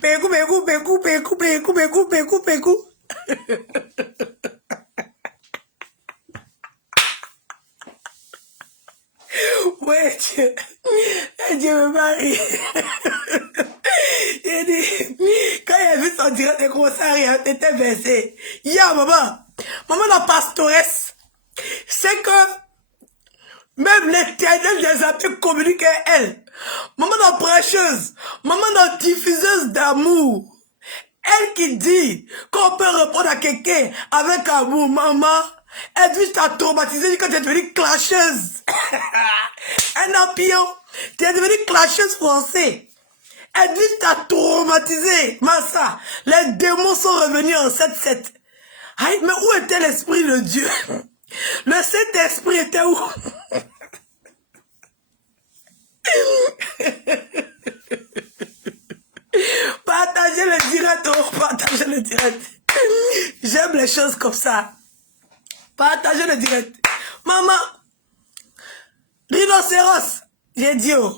Pécou, pécou, pécou, pécou, pécou, pécou, pécou, pécou. Ouais, Dieu me marie. Il dit, quand il a vu son direct, il a commencé à rire, t'étais versé. Ya, maman, la pastoresse, c'est que même l'Éternel des appels communique à elle. Maman la prêcheuse, maman la diffuseuse d'amour. Elle qui dit qu'on peut répondre à quelqu'un avec amour, maman. Elle dit t'a traumatisé quand tu es devenue clasheuse. Un empire, tu es devenue clasheuse français. Elle dit t'a traumatisé, Massa. Les démons sont revenus en 7-7. Aïe, mais où était l'esprit de Dieu? Le Saint-Esprit était où? Partagez le direct, oh, partagez le direct. J'aime les choses comme ça. Partagez le direct. Maman, rhinocéros, j'ai dit, oh,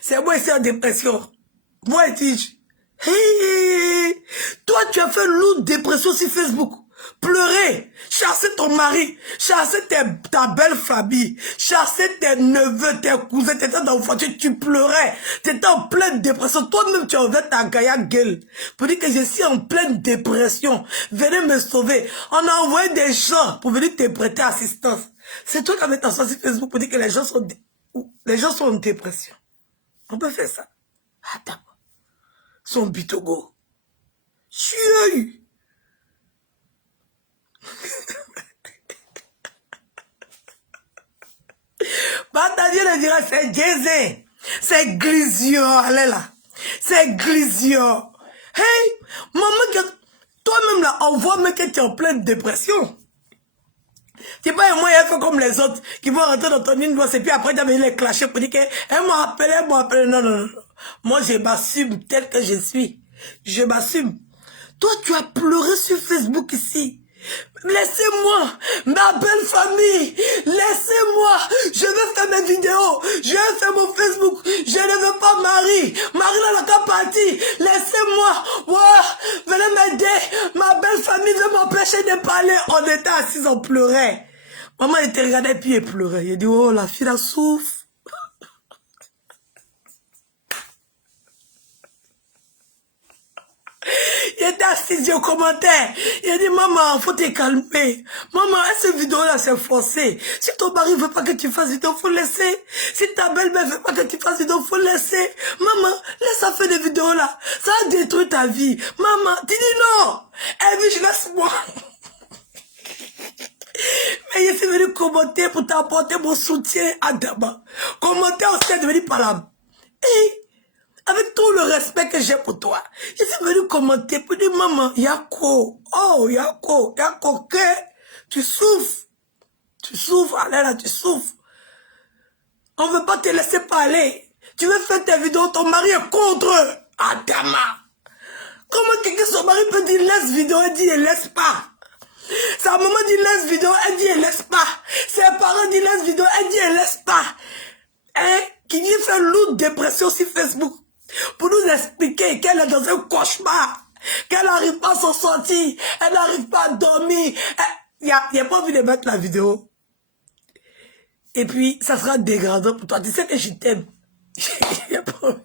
c'est moi ici en dépression. Moi, dis-je. Hey, toi, tu as fait une lourde dépression sur Facebook. Pleurer, chasser ton mari, chasser ta belle famille, chasser tes neveux, tes cousins, t'étais dans la voiture, tu pleurais, t'étais en pleine dépression, toi-même tu avais ta gaïa gueule, pour dire que je suis en pleine dépression, venez me sauver. On a envoyé des gens pour venir te prêter assistance. C'est toi qui avais ta sur Facebook pour dire que les gens sont en dépression. On peut faire ça. Attends, son bitogo. Chut. Partagez le direct, c'est Jay-Z. C'est Glizio, allez là. C'est Glizio. Hey, maman, toi-même là, on voit même que tu es en pleine dépression. Tu sais pas, moi, il fait comme les autres qui vont rentrer dans ton inbox et puis après, tu vas venir les clasher pour dire qu'elle m'a appelé, Non, non, non. Moi, je m'assume tel que je suis. Je m'assume. Toi, tu as pleuré sur Facebook ici. Laissez-moi, ma belle famille, laissez-moi, je veux faire mes vidéos, je veux faire mon Facebook, je ne veux pas Marie n'a qu'à partir, laissez-moi, venez m'aider, ma belle famille veut m'empêcher de parler. On était assis, on pleurait. Maman était regardée et puis elle pleurait. Il dit, oh, la fille la souffre. Il était assis au commentaire. Il a dit, maman, faut te calmer. Maman, cette vidéo-là, c'est forcé. Si ton mari veut pas que tu fasses vidéo, faut laisser. Si ta belle-mère veut pas que tu fasses vidéo, faut laisser. Maman, laisse-moi faire des vidéos-là. Ça a détruit ta vie. Maman, tu dis non. Elle dit, laisse-moi. Mais je suis venu commenter pour t'apporter mon soutien à Dama. Commenter aussi est devenu par là. Et avec tout le respect que j'ai pour toi, je suis venu commenter pour dire, maman, Yako, oh, Yako, que tu souffres. Tu souffres, allez là, tu souffres. On ne veut pas te laisser parler. Tu veux faire tes vidéos, ton mari est contre Adama. Comment quelqu'un, son mari peut dire laisse vidéo, elle dit elle laisse pas. Sa maman dit laisse vidéo, elle dit elle laisse pas. Ses parents disent laisse vidéo, elle dit elle laisse pas. Hein? Qui vient faire lourde dépression sur Facebook pour nous expliquer qu'elle est dans un cauchemar, qu'elle n'arrive pas à s'en sortir, elle n'arrive pas à dormir. Il n'y a pas envie de mettre la vidéo. Et puis, ça sera dégradant pour toi. Tu sais que je t'aime. Il n'y a pas envie.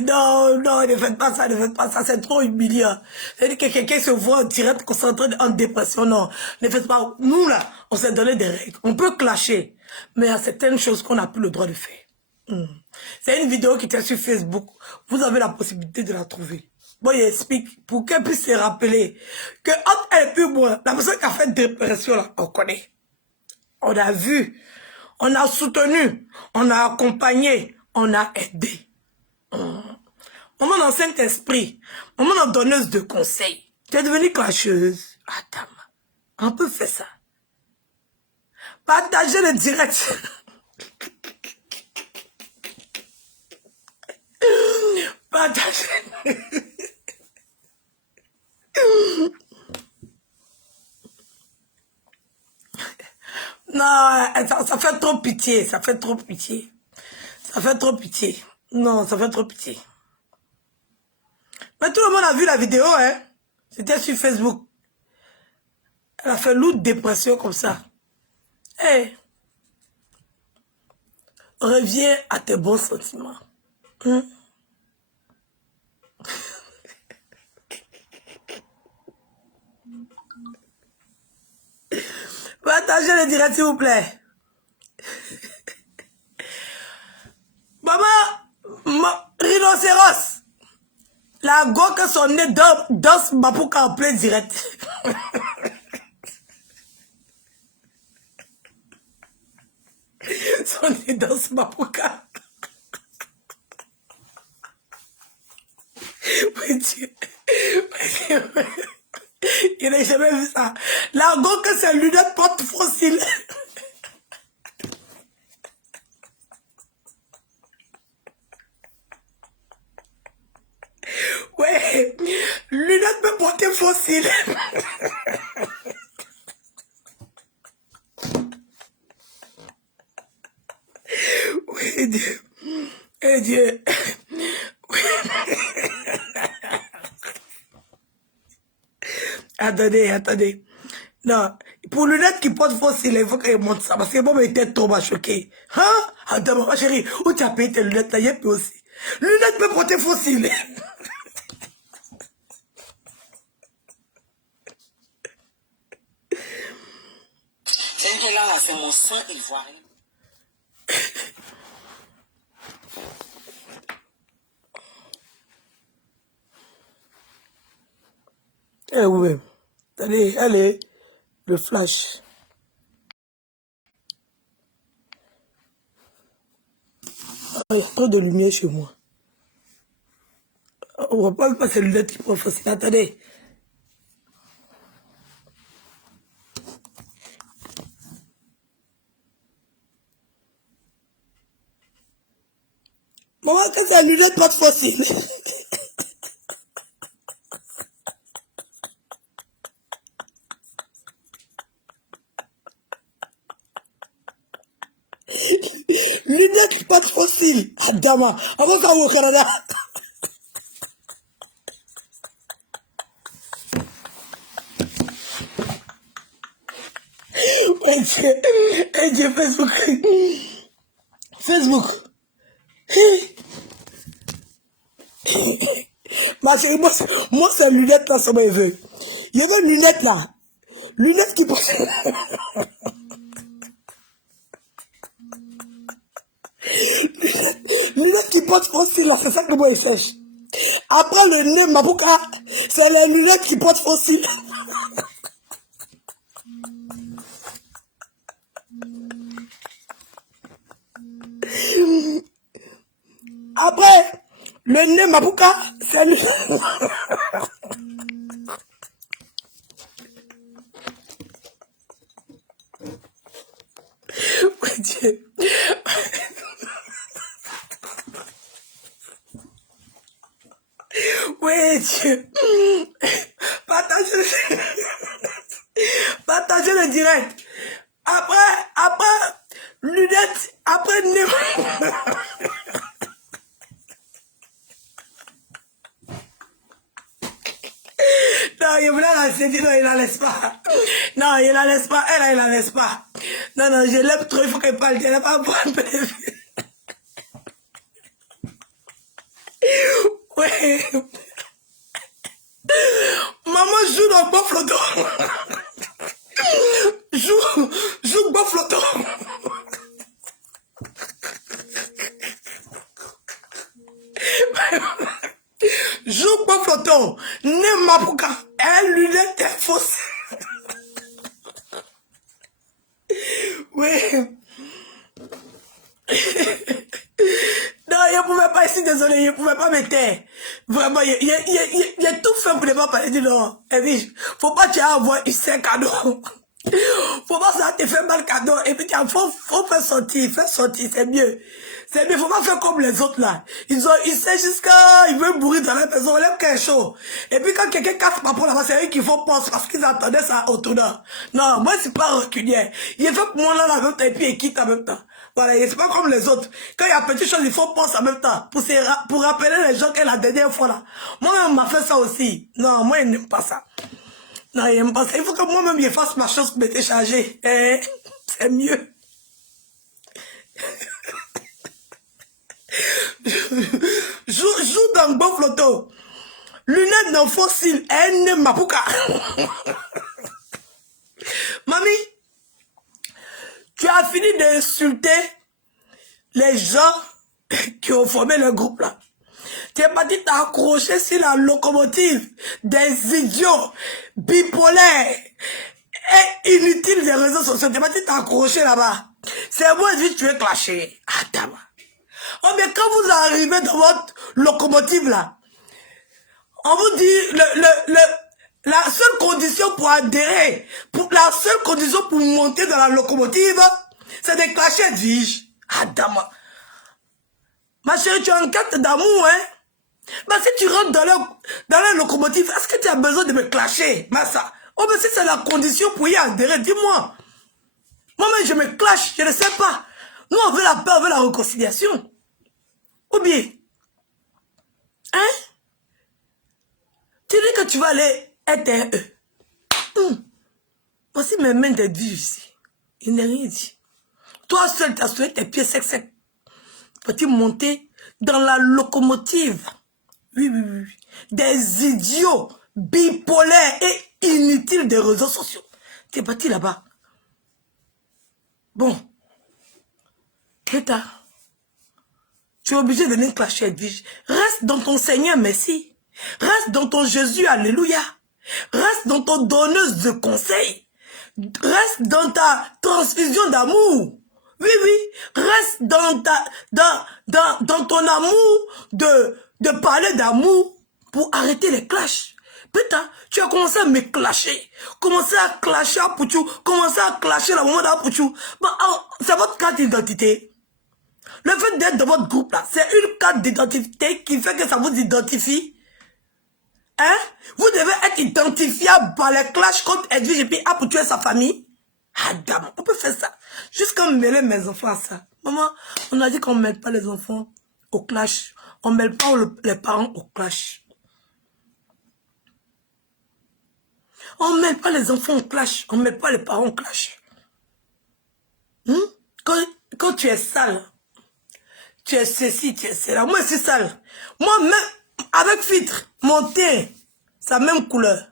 Non, non, ne faites pas ça, c'est trop humiliant. C'est-à-dire que quelqu'un se voit en direct concentré en dépression, non, ne faites pas. Nous, là, on s'est donné des règles. On peut clasher, mais il y a certaines choses qu'on n'a plus le droit de faire. C'est une vidéo qui était sur Facebook. Vous avez la possibilité de la trouver. Bon, il explique, pour qu'elle puisse se rappeler que entre elle et puis moi, la personne qui a fait dépression, là, on connaît. On a vu, on a soutenu, on a accompagné, on a aidé. Maman dans Saint-Esprit, maman dans donneuse de conseils. Tu es devenue clasheuse. Attends, on peut faire ça. Partagez le direct. Partagez. Non, ça fait trop pitié, ça fait trop pitié. Ça fait trop pitié. Non, ça fait trop pitié. Mais tout le monde a vu la vidéo, hein. C'était sur Facebook. Elle a fait lourde dépression comme ça. Hey, reviens à tes bons sentiments. Partagez le direct, s'il vous plaît. Maman, rhinocéros. La go que son nez dans ce Mapouka en plein direct. Son nez dans ce Mapouka. Oui, Dieu. Il n'a jamais vu ça. La go que ses lunettes portent fossiles. Ouais, lunettes peut porter fossile. Oui, Dieu. Eh Dieu. Oui. Attendez. Non, pour lunettes qui portent fossile, il faut qu'elle monte ça. Parce que moi, ma tête trop m'a choqué. Hein? Attends, ma chérie, où tu as payé tes lunettes là? Y'a aussi. Lunettes peut porter fossile. Là, c'est mon sang ivoirien. Eh oui. Allez, le flash. Il y a trop de lumière chez moi. On va pas passer les lunettes qui portent fossile. Attendez. Maman, que c'est lunettes portent fossile. Lunettes pas de fossiles. Adama. Avant ça, au Canada. Eh Dieu, Facebook. Facebook. Ma chérie, moi c'est lunettes là, ça me veut. Il y a des lunettes là. Lunettes qui portent. Lunettes qui portent fossiles là, c'est ça que moi je cherche. Après le nez Mapouka, c'est les lunettes qui portent fossiles. Après, le nez Mapouka, c'est lui. Oui, Dieu. Oui, Dieu. Partagez le direct. Après, lunettes, après nez. Non, il voulait la céder, non, il la laisse pas. Non, il la laisse pas, elle, il la laisse pas. Non, je l'aime trop, il faut qu'elle parle, elle n'a pas prendre de vue. Ouais. Maman joue dans bon flottant. Joue bon flottant. Joue bon flottant. Ne Mapouka. Elle lunette est fausse. Oui. Non, je ne pouvais pas ici, désolé, je ne pouvais pas me taire. Vraiment, il a tout fait pour ne pas parler du Nord. Et puis, faut pas tu avoir eu 5 cadeaux. Faut pas ça te fait mal cadeau. Et puis, il faut faire sortir, c'est mieux. C'est mieux, faut pas faire comme les autres là. Ils savent jusqu'à, ils veulent mourir dans la maison, ils lèvent quelque chose. Et puis quand quelqu'un casse ma peau là-bas, c'est eux qui font penser parce qu'ils attendaient ça au tournant. Non, moi c'est pas reculier. Il est fait pour moi là, la même temps, et puis il quitte en même temps. Voilà, c'est pas comme les autres. Quand il y a petites choses, il faut penser en même temps. Pour rappeler les gens que la dernière fois là. Moi-même, m'a fait ça aussi. Non, moi, il n'aime pas ça. Non, il n'aime pas ça. Il faut que moi-même, je fasse ma chose pour me décharger. C'est mieux. Joue dans bon flotto. Lunettes dans fossile. N mapuka. Mamie, tu as fini d'insulter les gens qui ont formé le groupe là. Tu es parti t'accrocher sur la locomotive des idiots bipolaires et inutiles des réseaux sociaux. Tu es parti t'accrocher là-bas. C'est moi qui tu es clashé. Attends. Oh, mais quand vous arrivez dans votre locomotive là, on vous dit la seule condition pour adhérer, la seule condition pour monter dans la locomotive, c'est de clasher Edwige. Adam. Ma chérie, tu es en quête d'amour, hein? Mais si tu rentres dans la locomotive, est-ce que tu as besoin de me clasher, Massa? Oh, mais si c'est la condition pour y adhérer, dis-moi. Moi-même, je me clash, je ne sais pas. Nous, on veut la paix, on veut la réconciliation. Ou bien, hein? Tu dis que tu vas aller être un eux. Voici mes mains d'Edwige ici. Il n'est rien dit. Toi seul, tu as souhaité tes pieds secs. Peux-tu monter dans la locomotive? Oui. Des idiots bipolaires et inutiles des réseaux sociaux. Tu es parti là-bas. Bon. Kéta, tu es obligé de venir clasher Edwige. Reste dans ton Seigneur, merci. Reste dans ton Jésus, alléluia. Reste dans ton donneuse de conseils. Reste dans ta transfusion d'amour. Oui. Reste dans ton amour de parler d'amour pour arrêter les clashs. Putain, tu as commencé à me clasher. Commencé à clasher à Pouchou. Commencé à clasher la maman d'A Pouchou. C'est votre carte d'identité. Le fait d'être dans votre groupe là, c'est une carte d'identité qui fait que ça vous identifie. Hein? Vous devez être identifiable par les clashs contre Edwige et puis pour tuer sa famille. Adam, on peut faire ça. Jusqu'à mêler mes enfants à ça. Maman, on a dit qu'on ne mêle pas les enfants au clash. On ne mêle pas les parents au clash. On ne mêle pas les enfants au clash. On ne mêle pas les parents au clash. Quand tu es sale, tu es ceci, tu es cela. Moi, c'est sale. Moi, même avec filtre, mon teint, c'est la même couleur.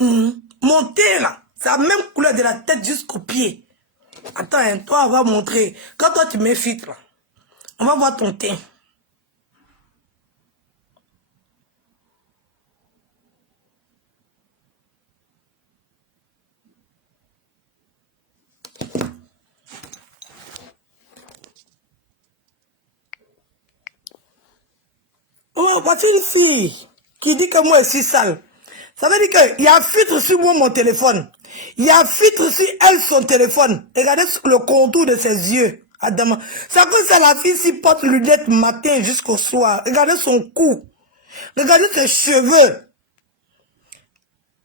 Mon teint, là, c'est la même couleur de la tête jusqu'aux pieds. Attends, hein, toi, on va montrer. Quand toi, tu mets filtre, là, on va voir ton teint. Oh, voici une fille qui dit que moi, je suis sale. Ça veut dire qu'il y a filtre sur moi, mon téléphone. Il y a filtre sur elle, son téléphone. Regardez le contour de ses yeux. Adam. C'est comme ça la fille s'y porte lunettes matin jusqu'au soir. Regardez son cou. Regardez ses cheveux.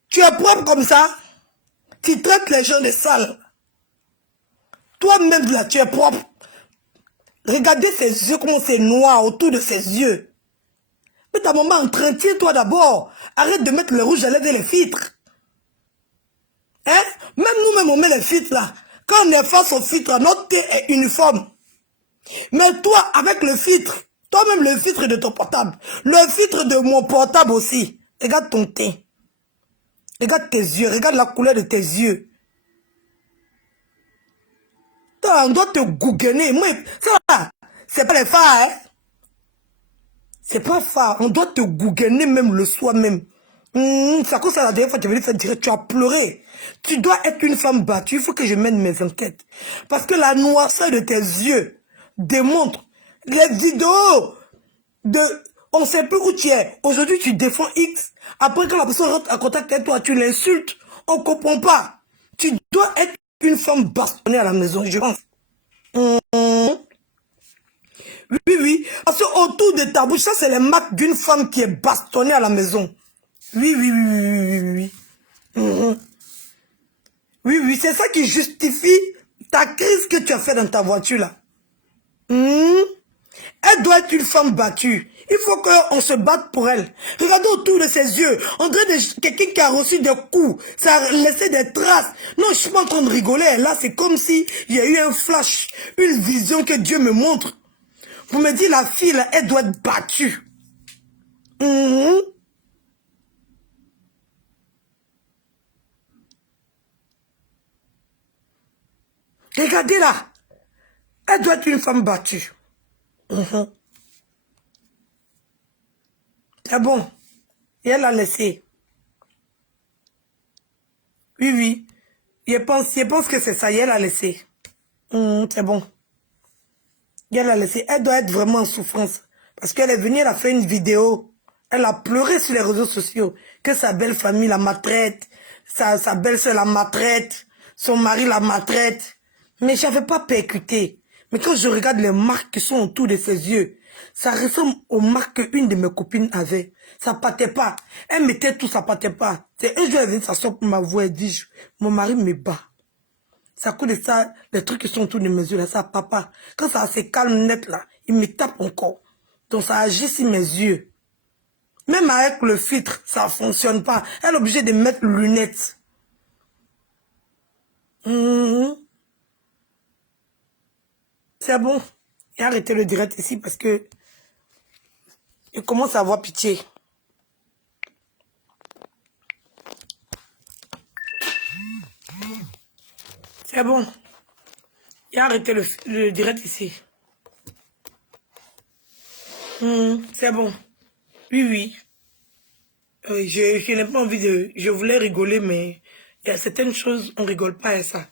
Tu es propre comme ça. Tu traites les gens de sales. Toi-même là, tu es propre. Regardez ses yeux, comment c'est noir autour de ses yeux. Mais ta maman, entretiens-toi d'abord. Arrête de mettre le rouge à lèvres et les filtres. Hein? Même nous-mêmes, on met les filtres là. Quand on est face au filtre, notre thé est uniforme. Mais toi, avec le filtre, toi-même le filtre de ton portable, le filtre de mon portable aussi, regarde ton teint. Regarde tes yeux, regarde la couleur de tes yeux. Toi, on doit te gouguener. Moi, ça, c'est pas les phares, hein? C'est pas phare. On doit te gouguener même le soir même. C'est à cause de ça, la dernière fois, tu es venu faire direct, tu as pleuré. Tu dois être une femme battue. Il faut que je mène mes enquêtes. Parce que la noirceur de tes yeux démontre les vidéos de... On ne sait plus où tu es. Aujourd'hui, tu défends X. Après, quand la personne rentre en contact avec toi, tu l'insultes. On ne comprend pas. Tu dois être une femme bastonnée à la maison, je pense. Oui, oui. Parce que autour de ta bouche, ça c'est les marques d'une femme qui est bastonnée à la maison. Oui, oui, oui, oui, oui, oui. Oui, oui, c'est ça qui justifie ta crise que tu as fait dans ta voiture là. Elle doit être une femme battue. Il faut qu'on se batte pour elle. Regardez autour de ses yeux. On dirait quelqu'un qui a reçu des coups. Ça a laissé des traces. Non, je suis pas en train de rigoler. Là, c'est comme si il y a eu un flash, une vision que Dieu me montre. Vous me dites, la fille, là, elle doit être battue. Regardez là. Elle doit être une femme battue. C'est bon. Et elle l'a laissé. Oui, oui. Je pense que c'est ça. Et elle l'a laissé. C'est bon. Et elle l'a laissé. Elle doit être vraiment en souffrance. Parce qu'elle est venue, elle a fait une vidéo. Elle a pleuré sur les réseaux sociaux. Que sa belle famille la maltraite. Sa belle-sœur la maltraite. Son mari la maltraite. Mais je n'avais pas percuté. Mais quand je regarde les marques qui sont autour de ses yeux, ça ressemble aux marques qu'une de mes copines avait. Ça partait pas. Elle mettait tout, ça partait pas. C'est un jour, elle est venue s'asseoir pour m'avouer, elle dit, mon mari me bat. C'est à cause de ça, les trucs qui sont autour de mes yeux, là, ça, papa. Quand ça se calme net, là, il me tape encore. Donc ça agit sur mes yeux. Même avec le filtre, ça fonctionne pas. Elle est obligée de mettre lunettes. C'est bon. Et arrêtez le direct ici parce que je commence à avoir pitié. C'est bon. Et arrêtez le direct ici. C'est bon. Oui, oui. Je n'ai pas envie de... Je voulais rigoler, mais il y a certaines choses, on rigole pas à ça.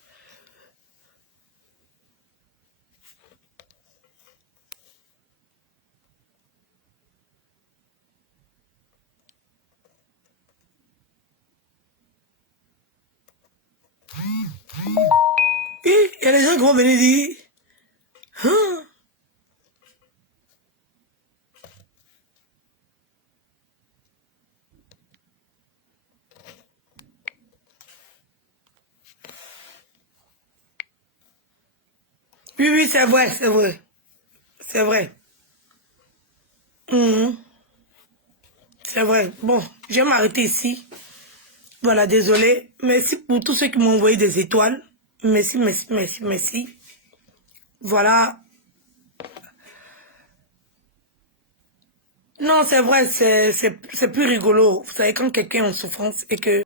Et il y a des gens qui vont venir dire... Hein? Oui, oui, c'est vrai, c'est vrai. C'est vrai. C'est vrai. Bon, je vais m'arrêter ici. Voilà, désolé. Merci pour tous ceux qui m'ont envoyé des étoiles. Merci, merci, merci, merci. Voilà. Non, c'est vrai, c'est plus rigolo. Vous savez, quand quelqu'un est en souffrance et que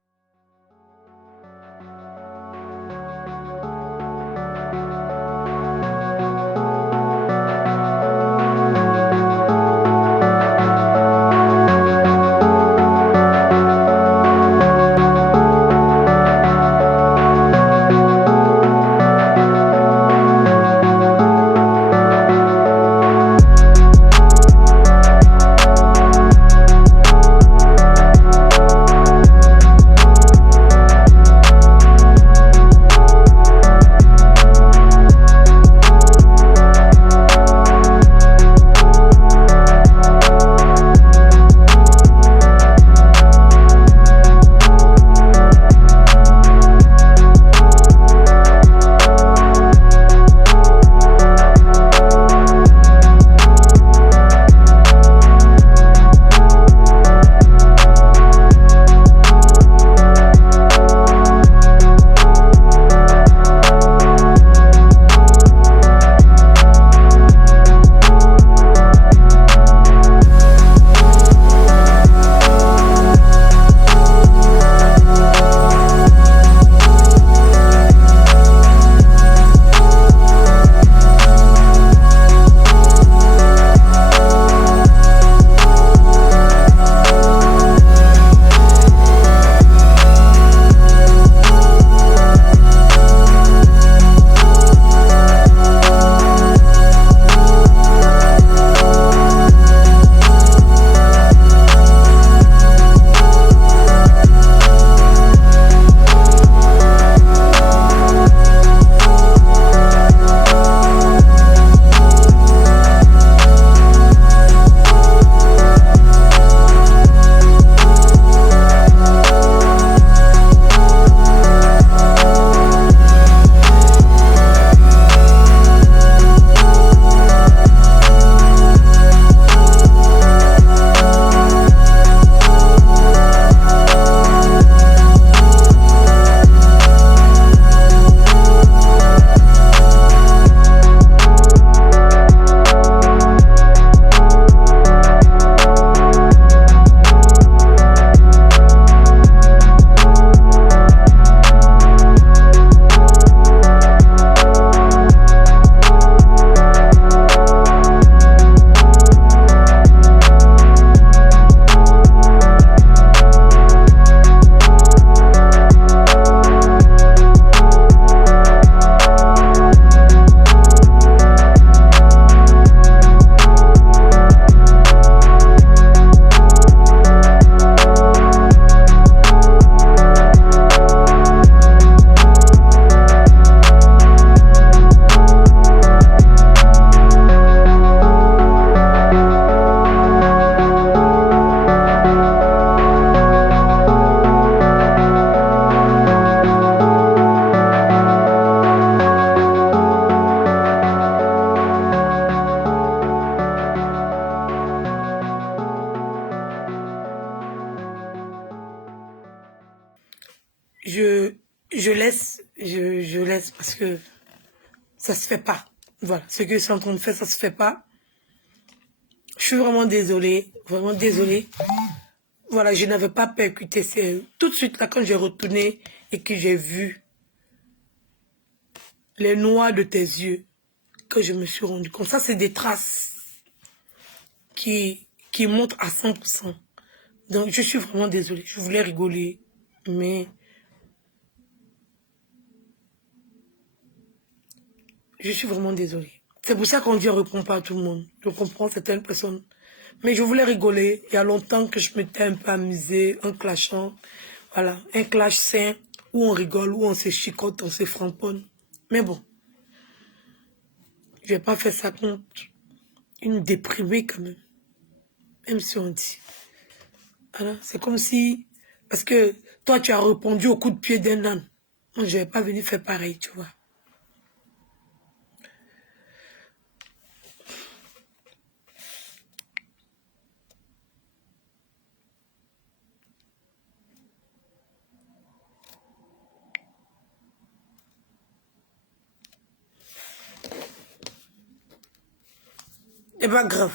je laisse parce que ça se fait pas. Voilà, ce que je suis en train de faire, ça se fait pas. Je suis vraiment désolée, vraiment désolée. Voilà, je n'avais pas percuté. C'est tout de suite là quand j'ai retourné et que j'ai vu les noirs de tes yeux que je me suis rendu compte. Ça, c'est des traces qui montrent à 100%. Donc, je suis vraiment désolée. Je voulais rigoler, mais je suis vraiment désolée. C'est pour ça qu'on dit on ne répond pas à tout le monde. Je comprends certaines personnes. Mais je voulais rigoler. Il y a longtemps que je m'étais un peu amusée, en clashant. Voilà, un clash sain, où on rigole, où on se chicote, on se framponne. Mais bon, je vais pas faire ça contre une déprimée quand même. Même si on dit. Voilà, c'est comme si... Parce que toi, tu as répondu au coup de pied d'un âne. Moi, je vais pas venir faire pareil, tu vois. C'est pas grave.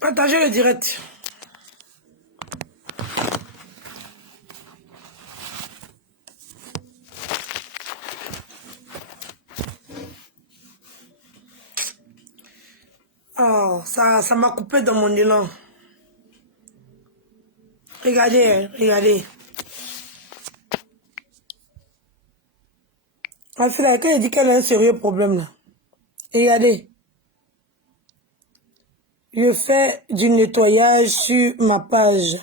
Partagez le direct. Oh, ça m'a coupé dans mon élan. Regardez, hein, regardez. En fait, là, quand elle dit qu'elle a un sérieux problème, là. Regardez. Je fais du nettoyage sur ma page.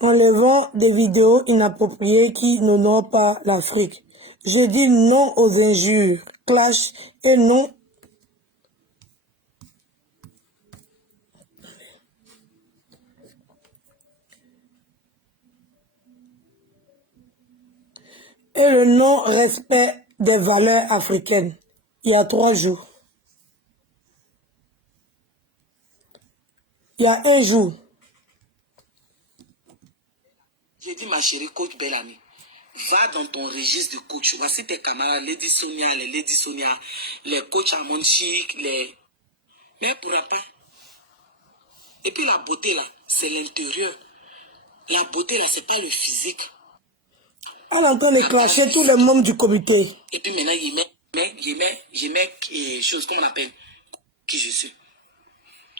Enlevant des vidéos inappropriées qui n'honorent pas l'Afrique. J'ai dit non aux injures, clash et non et le non-respect des valeurs africaines. Il y a 3 jours. Il y a 1 jour. J'ai dit, ma chérie coach Bellamy, va dans ton registre de coach. Voici tes camarades, Lady Sonia, les coachs à Monchic, les... Mais elle ne pourra pas. Et puis la beauté là, c'est l'intérieur. La beauté là, c'est pas le physique. Elle est en train de clasher tous les membres du comité. Et puis maintenant, je mets chose qu'on appelle qui je suis.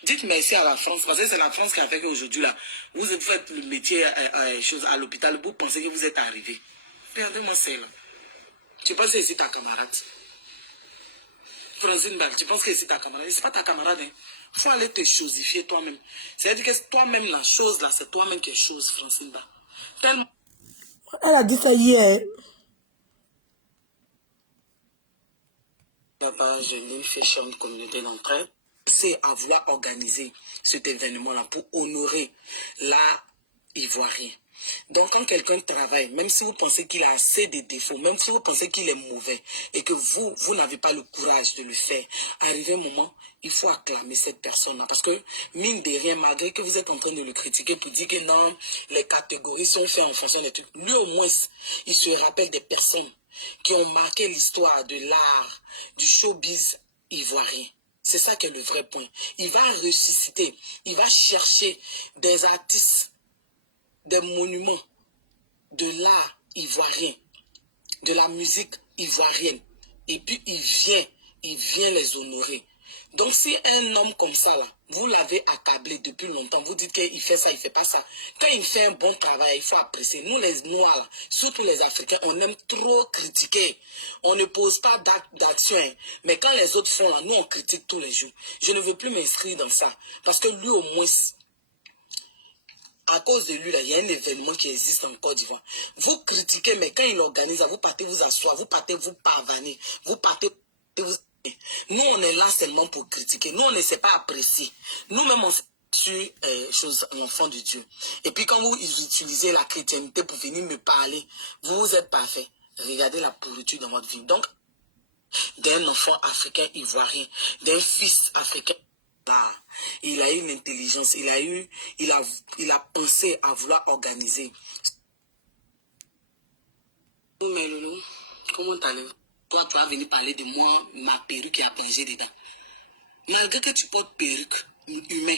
Dites merci à la France, parce que c'est la France qui a fait qu'aujourd'hui, là, vous faites le métier chose à l'hôpital, vous pensez que vous êtes arrivé. Regardez-moi celle-là. Tu penses que c'est ta camarade. Francine Bal, tu penses que c'est ta camarade? C'est pas ta camarade, hein. Faut aller te chosifier toi-même. C'est-à-dire que toi-même, la chose là, c'est toi-même qui est chose, Francine Bal. Tellement. Elle a dit ça hier. La page de New Fashion Communauté d'entraide, c'est à vouloir organiser cet événement-là pour honorer l'art ivoirien. Donc, quand quelqu'un travaille, même si vous pensez qu'il a assez de défauts, même si vous pensez qu'il est mauvais et que vous n'avez pas le courage de le faire, arrivé un moment, il faut acclamer cette personne-là. Parce que, mine de rien, malgré que vous êtes en train de le critiquer pour dire que non, les catégories sont faites en fonction des trucs, lui au moins, il se rappelle des personnes qui ont marqué l'histoire de l'art, du showbiz ivoirien. C'est ça qui est le vrai point. Il va ressusciter, il va chercher des artistes, des monuments de l'art ivoirien, de la musique ivoirienne. Et puis il vient les honorer. Donc si un homme comme ça, là, vous l'avez accablé depuis longtemps, vous dites qu'il fait ça, il ne fait pas ça. Quand il fait un bon travail, il faut apprécier. Nous les Noirs, là, surtout les Africains, on aime trop critiquer. On ne pose pas d'action. Hein. Mais quand les autres font là, nous on critique tous les jours. Je ne veux plus m'inscrire dans ça. Parce que lui au moins... À cause de lui, là, il y a un événement qui existe en Côte d'Ivoire. Vous critiquez, mais quand il organise, vous partez vous asseoir, vous partez vous pavaner, vous partez vous... Nous, on est là seulement pour critiquer. Nous, on ne sait pas apprécier. Nous-mêmes, on suis l'enfant de Dieu. Et puis, quand vous utilisez la chrétienté pour venir me parler, vous êtes parfait. Regardez la pourriture dans votre vie. Donc, d'un enfant africain ivoirien, d'un fils africain. Il a eu l'intelligence, il a pensé à vouloir organiser. Mais Loulou, comment allez-vous? Toi, tu vas venir parler de moi, ma perruque qui a plongé dedans. Malgré que tu portes perruque humain,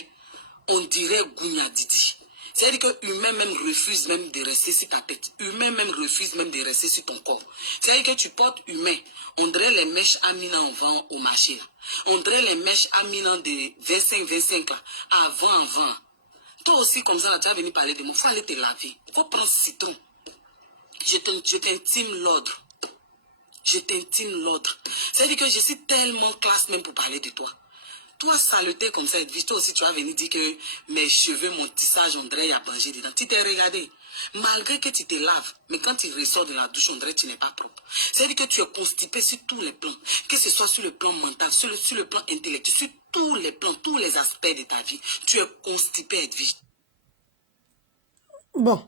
on dirait Gounia Didi. C'est-à-dire que humain même refuse même de rester sur ta tête. Humain même refuse même de rester sur ton corps. C'est-à-dire que tu portes humain. On dirait les mèches Amina en vent au marché. On dirait les mèches Amina de 25 avant. Toi aussi, comme ça, tu vas venir parler de moi. Il faut aller te laver. Il faut prendre citron. Je t'intime l'ordre. Je t'intime l'ordre. C'est-à-dire que je suis tellement classe même pour parler de toi. Toi, saleté comme ça, Edwige, toi aussi, tu vas venir dire que mes cheveux, mon tissage, on dirait, il y a plongé dedans. Tu t'es regardé. Malgré que tu te laves, mais quand tu ressors de la douche, on dirait que tu n'es pas propre. C'est-à-dire que tu es constipé sur tous les plans. Que ce soit sur le plan mental, sur le plan intellectuel, sur tous les plans, tous les aspects de ta vie. Tu es constipé, Edwige. Bon.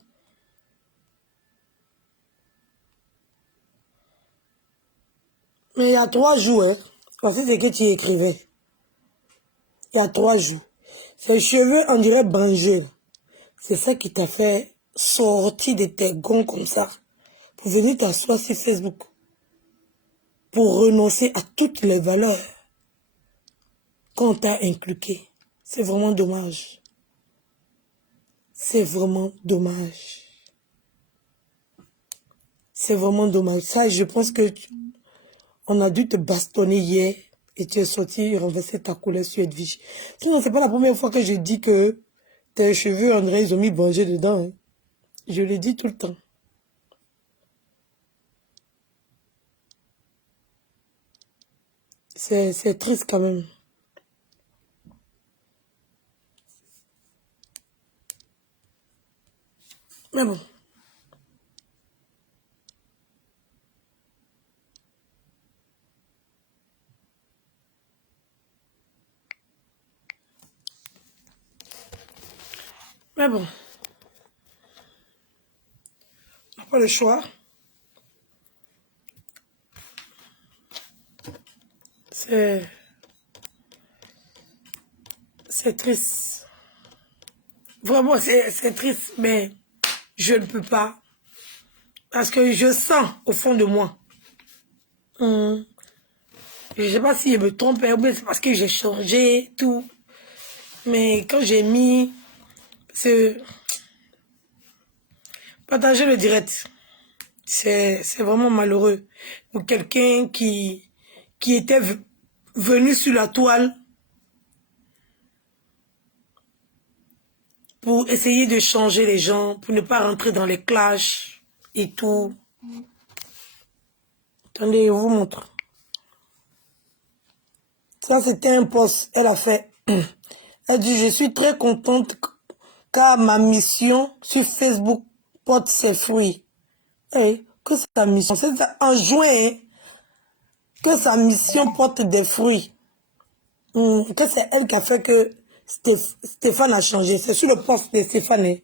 Mais il y a 3 jours, hein. Voici ce que tu écrivais. Il y a 3 jours. Ces cheveux, on dirait bangeux. C'est ça qui t'a fait sortir de tes gonds comme ça. Pour venir t'asseoir sur Facebook. Pour renoncer à toutes les valeurs qu'on t'a inculquées. C'est vraiment dommage. C'est vraiment dommage. C'est vraiment dommage. Ça, je pense que on a dû te bastonner hier. Et tu es sorti renverser ta couleur sur Edwige. Sinon, c'est pas la première fois que je dis que tes cheveux, André, ils ont mis Banger dedans. Hein. Je le dis tout le temps. C'est triste quand même. Mais bon. Mais bon. On n'a pas le choix. C'est triste. Vraiment, c'est triste, mais je ne peux pas. Parce que je sens au fond de moi. Je ne sais pas si je me trompe, ou bien c'est parce que j'ai changé, tout. Mais quand j'ai mis... Partager le direct. C'est vraiment malheureux. Pour quelqu'un qui était venu sur la toile pour essayer de changer les gens, pour ne pas rentrer dans les clashs et tout. Attendez, je vous montre. Ça, c'était un post. Elle a fait. Elle dit, je suis très contente car ma mission sur Facebook porte ses fruits. Et que sa mission, c'est en juin, hein, que sa mission porte des fruits. Que c'est elle qui a fait que Stéphane a changé. C'est sur le post de Stéphane, hein,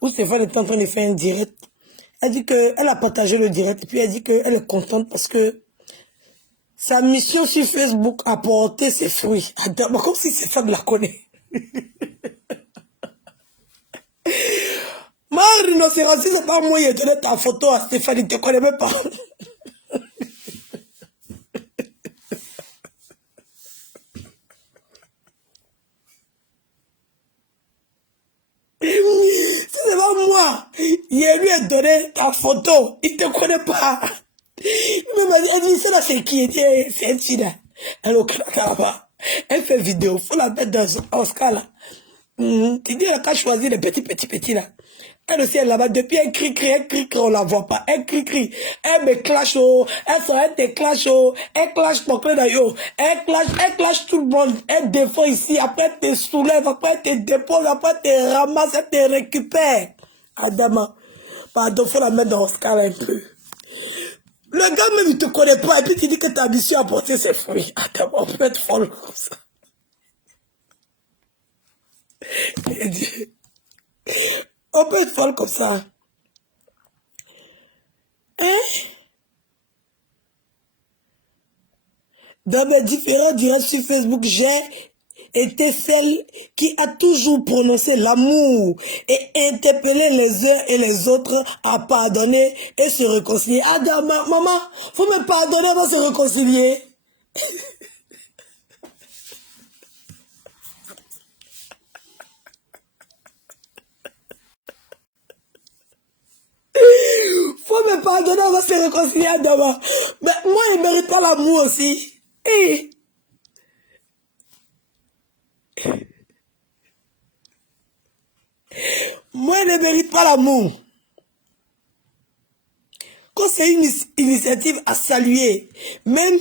où Stéphane est en train de faire un direct. Elle dit qu'elle a partagé le direct et puis elle dit qu'elle est contente parce que sa mission sur Facebook a porté ses fruits. Attends, comme si Stéphane la connaît. Ma rhinocéros, c'est pas moi qui ai donné ta photo à Stéphane, il ne te connaît même pas. C'est pas moi. Il lui a donné ta photo. Il ne te connaît pas. Elle dit, ça là, c'est qui? C'est une fille là. Elle est au Canada là-bas. Elle fait vidéo. Il faut la mettre dans Oscar là. Tu dis, elle a choisi les petits là. Elle aussi, elle là-bas. Depuis, elle crie, on la voit pas. Elle crie. Elle me clash, oh. Elle te clash, oh. Elle clash ton clé d'ailleurs. Elle clash tout le monde. Elle défend ici. Après, elle te soulève. Après, elle te dépose. Après, elle te ramasse. Elle te récupère. Adama. Pardon, faut la mettre dans Oscar là un peu. Le gars même, il te connaît pas. Et puis, tu dis que ta mission a porté ses fruits. Adama, on peut être folle comme ça. On peut être folle comme ça. Hein? Dans mes différents directs sur Facebook, j'ai été celle qui a toujours prononcé l'amour et interpellé les uns et les autres à pardonner et se réconcilier. Ah, maman, faut me pardonner avant de se réconcilier. Faut me pardonner avant de se réconcilier, Adama. Mais moi, il ne mérite pas l'amour aussi. Et moi, il ne mérite pas l'amour. Quand c'est une initiative à saluer, même...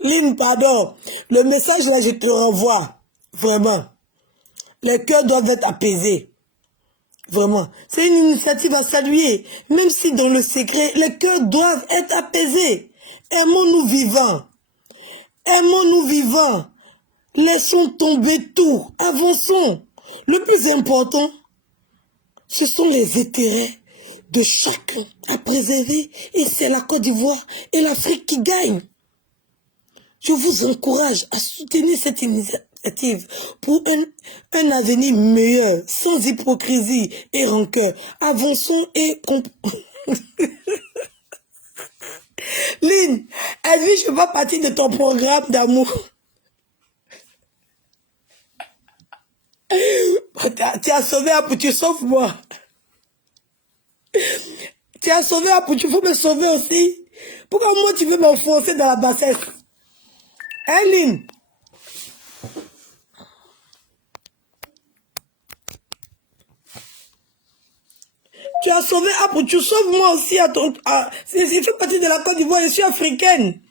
Lynn, pardon. Le message là, je te renvoie. Vraiment. Les cœurs doivent être apaisés. Vraiment. C'est une initiative à saluer. Même si dans le secret, les cœurs doivent être apaisés. Aimons-nous vivants. Aimons-nous vivants. Laissons tomber tout. Avançons. Le plus important, ce sont les intérêts de chacun à préserver. Et c'est la Côte d'Ivoire et l'Afrique qui gagnent. Je vous encourage à soutenir cette initiative pour un avenir meilleur, sans hypocrisie et rancœur. Avançons et... Lynn, elle dit, je ne fais pas partie de ton programme d'amour. Tu as sauvé Apoutu, sauf moi. Tu as sauvé Apoutu, il faut me sauver aussi. Pourquoi moi tu veux m'enfoncer dans la bassesse? Hein, Lynn? Tu as sauvé Apoutu, sauve moi aussi à ton... il fait partie de la Côte d'Ivoire, je suis africaine.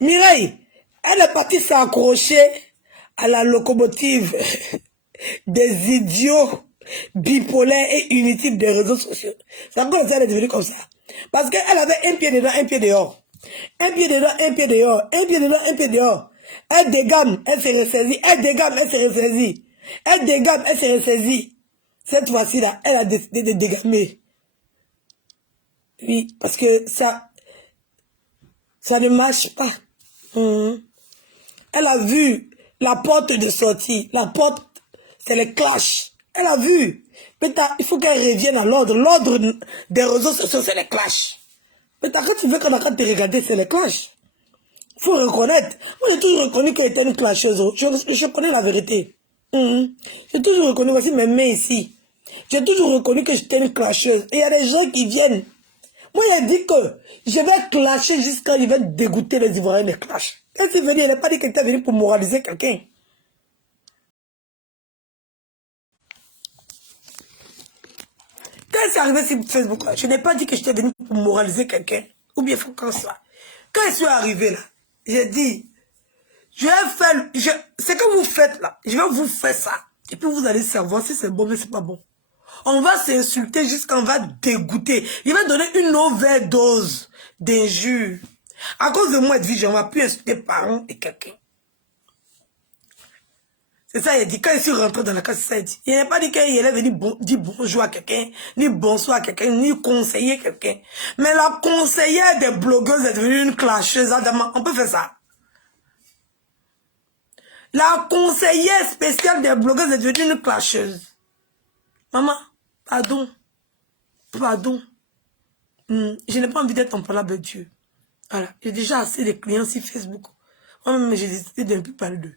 Mireille, elle est partie s'accrocher à la locomotive des idiots bipolaires et inutiles des réseaux sociaux. C'est encore ça, elle est devenue comme ça. Parce qu'elle avait un pied dedans, un pied dehors. Un pied dedans, un pied dehors. Un pied dedans, un pied dehors. Elle dégamme, elle se ressaisit. Elle dégamme, elle se ressaisit. Elle dégamme, elle se ressaisit. Cette fois-ci-là, elle a décidé de dégammer. Oui, parce que ça ne marche pas. Elle a vu la porte de sortie. La porte, c'est le clash. Elle a vu. Peut-être, il faut qu'elle revienne à l'ordre. L'ordre des réseaux sociaux, c'est le clash. Peut-être, quand tu veux qu'on arrête de regarder, c'est le clash. Il faut reconnaître. Moi, j'ai toujours reconnu qu'elle était une clasheuse. Je connais la vérité. J'ai toujours reconnu, voici mes mains ici. J'ai toujours reconnu que j'étais une clasheuse. Et il y a des gens qui viennent. Moi, il a dit que je vais clasher jusqu'à il va dégoûter les Ivoiriens de clash. Quand il est venu, il n'a pas dit qu'il était venu pour moraliser quelqu'un. Quand c'est arrivé sur Facebook, je n'ai pas dit que j'étais venu pour moraliser quelqu'un. Ou bien faut comme ça. Quand je suis arrivé là, j'ai dit, je vais faire, ce que vous faites là, je vais vous faire ça. Et puis vous allez savoir si c'est bon ou c'est pas bon. On va s'insulter jusqu'à on va dégoûter. Il va donner une overdose d'injures. À cause de moi, on va plus insulter parents et quelqu'un. C'est ça, il a dit. Quand il suis rentré dans la classe, c'est ça, il dit. Il n'a pas dit qu'il allait venir dire bonjour à quelqu'un, ni bonsoir à quelqu'un, ni conseiller quelqu'un. Mais la conseillère des blogueuses est devenue une clasheuse. Adama, on peut faire ça. La conseillère spéciale des blogueuses est devenue une clasheuse. Maman, pardon. Pardon. Je n'ai pas envie d'être en parole avec Dieu. Voilà. J'ai déjà assez de clients sur Facebook. Moi-même, j'ai décidé de ne plus parler d'eux.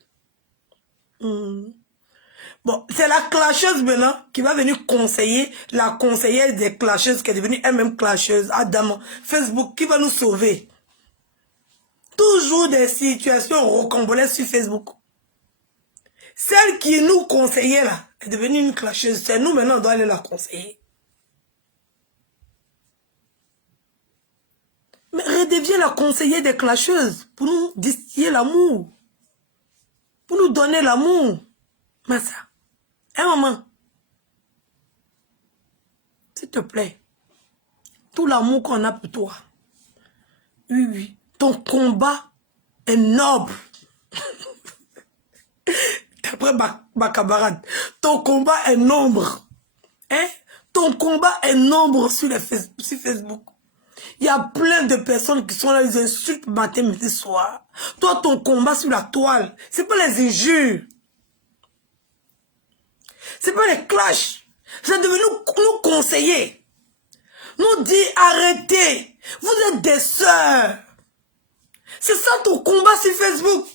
Bon, c'est la clasheuse maintenant qui va venir conseiller la conseillère des clasheuses qui est devenue elle-même clasheuse. Adam, Facebook, qui va nous sauver. Toujours des situations rocambolesques sur Facebook. Celle qui nous conseillait là est devenue une clasheuse. C'est nous maintenant, on doit aller la conseiller. Mais redevient la conseillère des clasheuses pour nous distiller l'amour. Pour nous donner l'amour. Mais ça, maman, s'il te plaît, tout l'amour qu'on a pour toi, oui, oui, ton combat est noble. D'après ma camarade, ton combat est nombre. Hein? Ton combat est nombre sur Facebook. Il y a plein de personnes qui sont là, ils insultent matin, midi, soir. Toi, ton combat sur la toile, c'est pas les injures. C'est pas les clashs. C'est devenu nous conseiller. Nous dire arrêtez. Vous êtes des sœurs. C'est ça ton combat sur Facebook.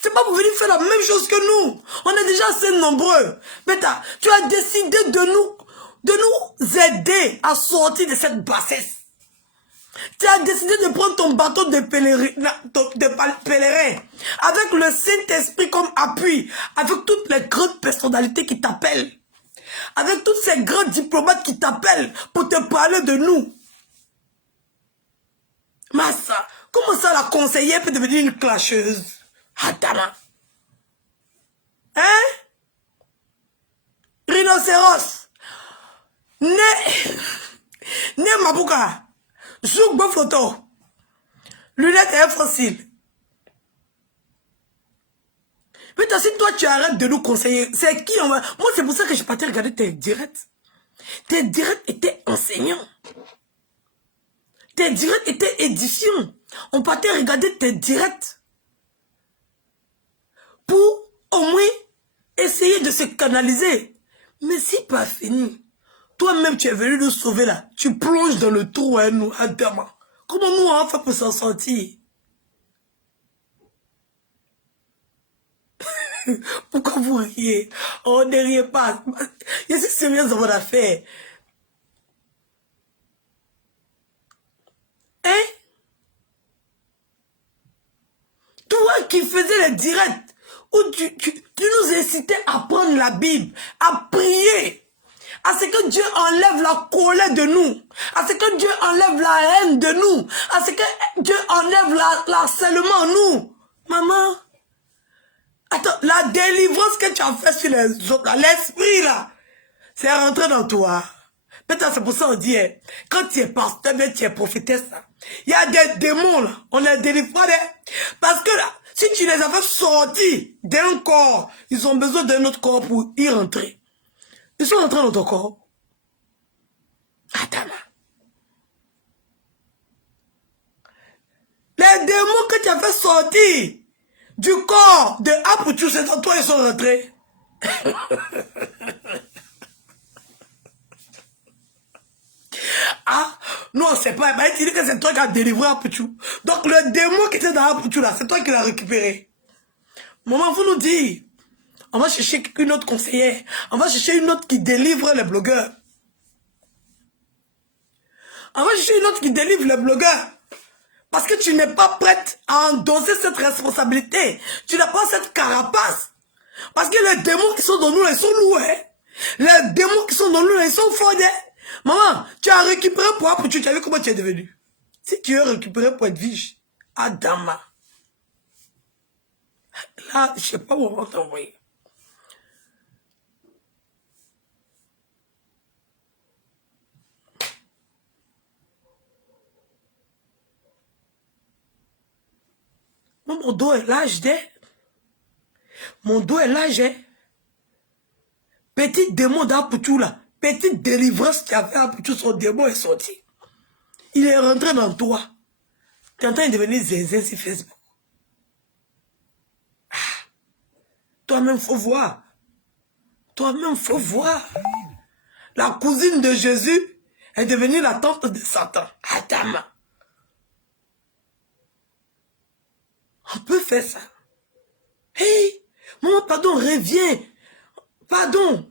C'est pas pour venir faire la même chose que nous. On est déjà assez nombreux. Mais tu as décidé de nous aider à sortir de cette bassesse. Tu as décidé de prendre ton bateau de pèlerin avec le Saint-Esprit comme appui, avec toutes les grandes personnalités qui t'appellent, avec tous ces grands diplomates qui t'appellent pour te parler de nous. Massa, comment ça la conseillère peut devenir une clasheuse? Adama. Hein? Rhinocéros. Ne Mabouka. Zouk bon photo. Lunettes et fossiles. Mais si toi tu arrêtes de nous conseiller, c'est qui on va... Moi c'est pour ça que je partais regarder tes directs. Tes directs étaient enseignants. Tes directs étaient édifiants. On partait regarder tes directs. Pour au moins essayer de se canaliser. Mais si pas fini, toi-même tu es venu nous sauver là. Tu plonges dans le trou, hein, nous, Adama. Comment nous on va faire pour s'en sortir? Pourquoi vous riez? Oh, ne riez pas. Je suis sérieuse dans mon affaire. Hein? Toi qui faisais les directs, où tu nous incitais à prendre la Bible, à prier, à ce que Dieu enlève la colère de nous, à ce que Dieu enlève la haine de nous, à ce que Dieu enlève l'harcèlement en nous. Maman, attends, la délivrance que tu as fait sur les autres, l'esprit là, c'est rentré dans toi. Peut-être c'est pour ça qu'on dit, quand tu es pasteur, mais tu es prophétesse, il y a des démons là, on les délivre pas. Parce que là, si tu les as fait sortir d'un corps, ils ont besoin d'un autre corps pour y rentrer. Ils sont rentrés dans ton corps. Attends. Les démons que tu as fait sortir du corps de Apoutou, c'est dans toi ils sont rentrés. Ah, non, c'est pas. Bah, il dit que c'est toi qui as délivré Apoutou. Donc le démon qui était dans Apoutou là, c'est toi qui l'as récupéré. Maman, vous nous dites, on va chercher une autre conseillère. On va chercher une autre qui délivre les blogueurs. En fait, je suis une autre qui délivre les blogueurs. Parce que tu n'es pas prête à endosser cette responsabilité. Tu n'as pas cette carapace. Parce que les démons qui sont dans nous, ils sont lourds. Hein? Les démons qui sont dans nous, ils sont forts. Hein? Maman, tu as récupéré pour tu as vu comment tu es devenu. Si tu as récupéré pour être vige, Adama. Là, je ne sais pas où on va t'envoyer. Mon dos est large, mon dos est large. Petite démon d'Apoutou là, petite délivrance qui a fait Apoutou, son démon est sorti. Il est rentré dans toi. Tu es en train de devenir zézé sur Facebook. Ah. Toi-même, faut voir. Toi-même, faut voir. La cousine de Jésus est devenue la tante de Satan. Adama. On peut faire ça. Hey, maman, pardon, reviens. Pardon.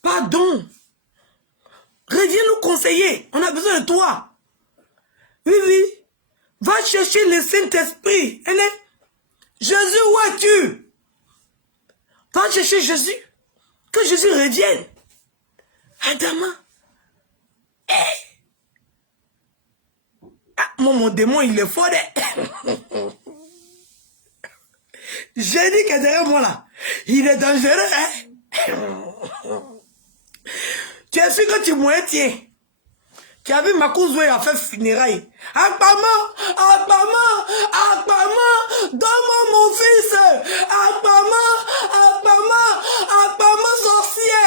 Pardon. Reviens nous conseiller. On a besoin de toi. Oui, oui. Va chercher le Saint-Esprit. Jésus, où es-tu? Va chercher Jésus. Que Jésus revienne. Adama. Hey. Ah, mon démon, il est fort. J'ai dit que derrière moi là, il est dangereux. Hein? Tu es sûr que tu mourrais, tiens. Tu as vu ma cousine a fait funérailles. Akpama, donne-moi mon fils. Akpama, sorcier.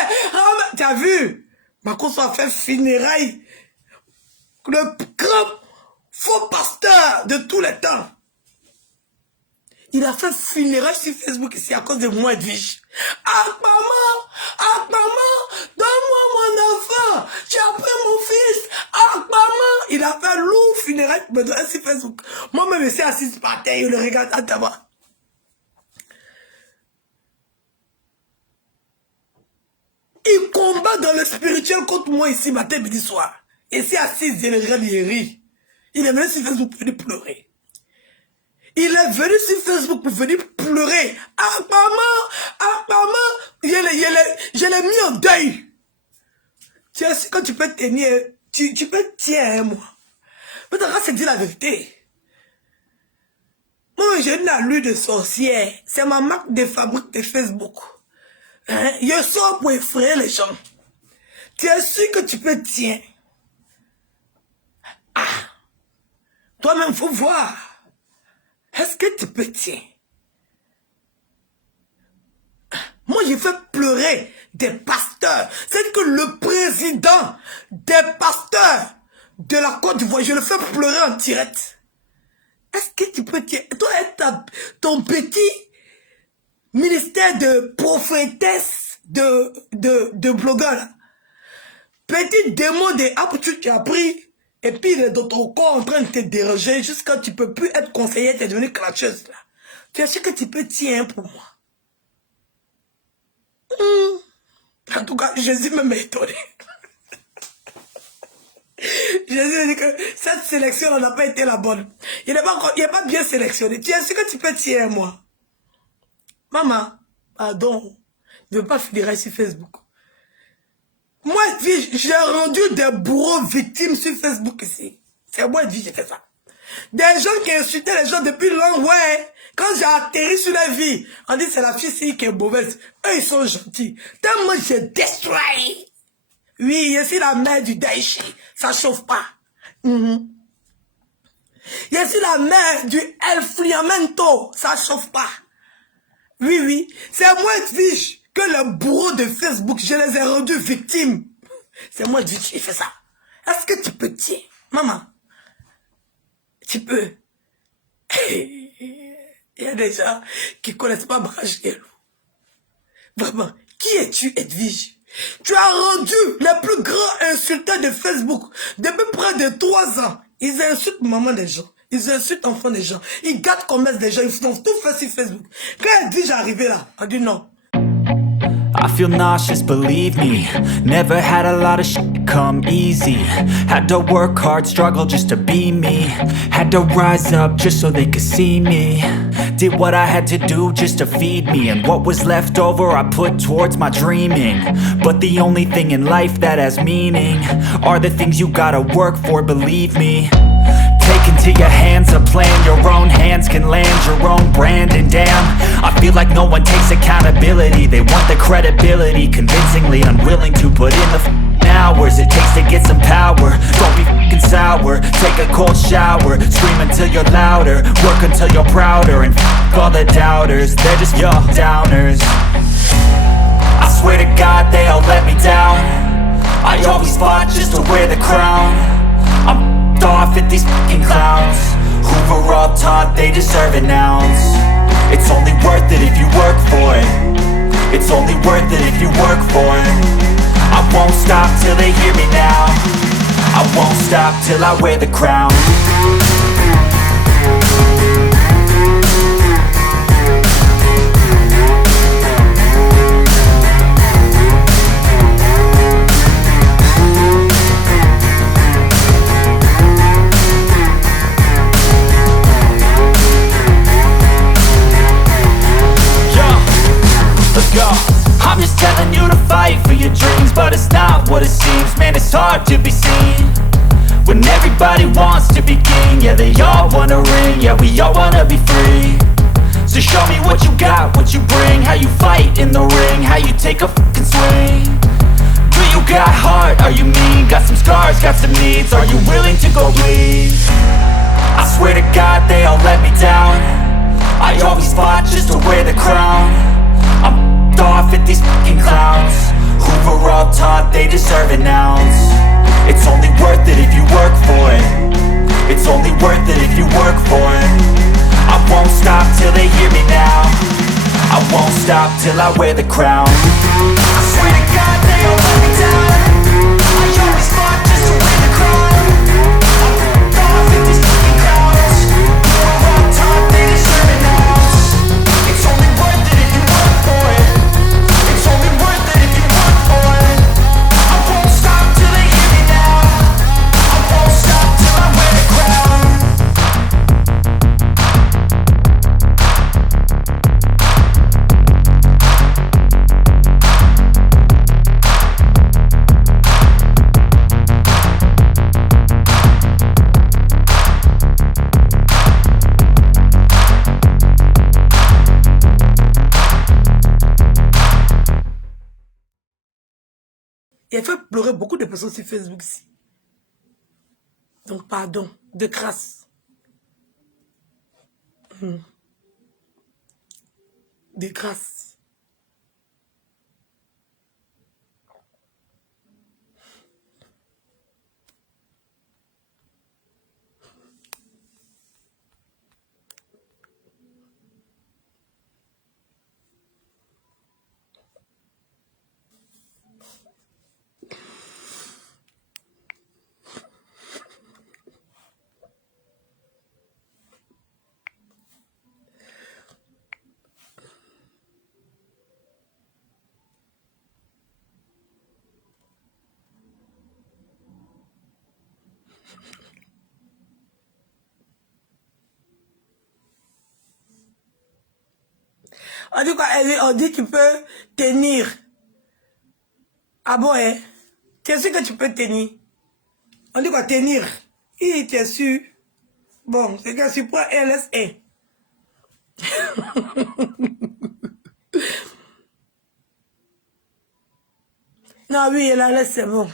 Tu as vu, ma cousine a fait funérailles. Le grand faux pasteur de tous les temps. Il a fait funérailles sur Facebook ici à cause de moi, Edwige. Akpama, donne-moi mon enfant. Tu as pris mon fils. Akpama. Il a fait lourd funérailles sur Facebook. Moi-même, je suis assise par terre, je le regarde à tabac. Il combat dans le spirituel contre moi ici, matin, midi, soir. Et c'est assise, je le regarde, il rit. Il est venu sur Facebook pour venir pleurer. Il est venu sur Facebook pour venir pleurer. Akpama, je l'ai mis en deuil. Tu es sûr que tu peux tenir, tu peux tenir, moi. Mais t'as qu'à se dire la vérité. Moi, je n'ai lu de sorcière. C'est ma marque de fabrique de Facebook. Hein? Je sors pour effrayer les gens. Tu es sûr que tu peux tenir. Ah. Toi-même, faut voir. Est-ce que tu peux tenir? Moi, j'ai fait pleurer des pasteurs. C'est que le président des pasteurs de la Côte d'Ivoire, je le fais pleurer en direct. Est-ce que tu peux tenir? Toi, ton petit ministère de prophétesse, de blogueur, là. Petit démon de Apoutou, tu as pris. Et puis, il est dans ton corps en train de te déranger jusqu'à ce que tu ne peux plus être conseillère, tu es devenue clatcheuse, là. Tu es sûr que tu peux tenir pour moi? En tout cas, Jésus me m'a étonné. Jésus dit que cette sélection n'a pas été la bonne. Il n'est pas bien sélectionné. Tu es sûr que tu peux tenir moi? Maman, pardon, je ne veux pas finir sur Facebook. Moi, j'ai rendu des bourreaux victimes sur Facebook ici. C'est moi qui j'ai fait ça. Des gens qui insultaient les gens depuis longtemps, ouais. Quand j'ai atterri sur la vie, on dit c'est la fille qui est mauvaise. Eux, ils sont gentils. Tellement j'ai détruit. Oui, je suis la mère du Daichi. Ça chauffe pas. Je suis la mère du El Friamento. Ça chauffe pas. Oui, oui. C'est moi, Edwige, que les bourreaux de Facebook, je les ai rendus victimes. C'est moi, Edwige, qui fait ça. Est-ce que tu peux tirer? Maman, tu peux. Il y a des gens qui ne connaissent pas Brachel. Vraiment, qui es-tu, Edwige? Tu as rendu les plus grands insulteurs de Facebook depuis près de 3 ans. Ils insultent maman des gens. Ils insultent enfants des gens. Ils gâtent commerce des gens. Ils font tout faire sur Facebook. Quand Edwige est arrivé là, on dit non. I feel nauseous, believe me. Never had a lot of shit come easy. Had to work hard, struggle just to be me. Had to rise up just so they could see me. Did what I had to do just to feed me. And what was left over I put towards my dreaming. But the only thing in life that has meaning are the things you gotta work for, believe me. Take into your hands a plan. Your own hands can land your own brand. And damn, I feel like no one takes accountability. They want the credibility, convincingly unwilling to put in the hours it takes to get some power. Don't be f***ing sour. Take a cold shower. Scream until you're louder. Work until you're prouder. And f*** all the doubters, they're just your downers. I swear to God they all let me down. I always fought just to wear the crown. I'm off at these fucking clowns who were all taught they deserve an ounce. It's only worth it if you work for it. It's only worth it if you work for it. I won't stop till they hear me now. I won't stop till I wear the crown. I'm just telling you to fight for your dreams, but it's not what it seems. Man, it's hard to be seen when everybody wants to be king. Yeah, they all wanna ring, yeah, we all wanna be free. So show me what you got, what you bring, how you fight in the ring, how you take a fucking swing. Do you got heart, are you mean? Got some scars, got some needs, are you willing to go bleed? I swear to God they all let me down. I always fought just to wear the crown. I'm off at these fucking clowns who were all taught they deserve an ounce. It's only worth it if you work for it. It's only worth it if you work for it. I won't stop till they hear me now. I won't stop till I wear the crown. I swear to God they all let me down. I always fought just to wear the crown. I'm off at these fucking clowns who were all taught they deserve an ounce. It's only worth it if you work for it. It's only worth it if you work for it. I won't stop till they hear me now. I won't stop till I wear the crown. Il a fait pleurer beaucoup de personnes sur Facebook ici. Donc, pardon, de grâce. De grâce. On dit quoi? On dit tu peux tenir. Ah bon, hein? Tu es sûr que tu peux tenir? On dit quoi? Tenir. Oui, tu es sûr. Bon, c'est que tu prends LSA. Non, oui, la laisse, c'est bon.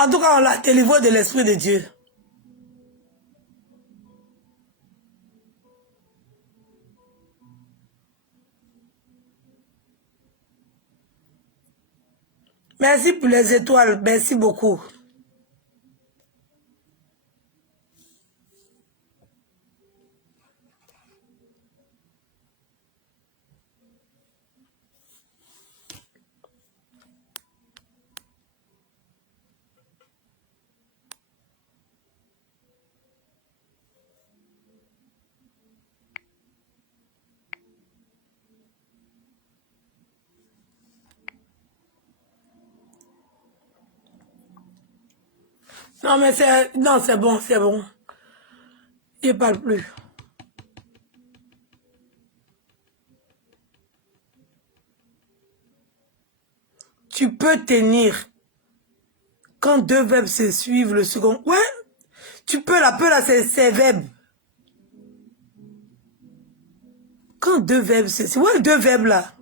En tout cas, on l'a délivré de l'Esprit de Dieu. Merci pour les étoiles. Merci beaucoup. Non, mais c'est... Non, c'est bon, c'est bon. Il ne parle plus. Tu peux tenir quand deux verbes se suivent le second. Ouais, tu peux là, c'est verbe. Quand deux verbes se suivent. Ouais, deux verbes là.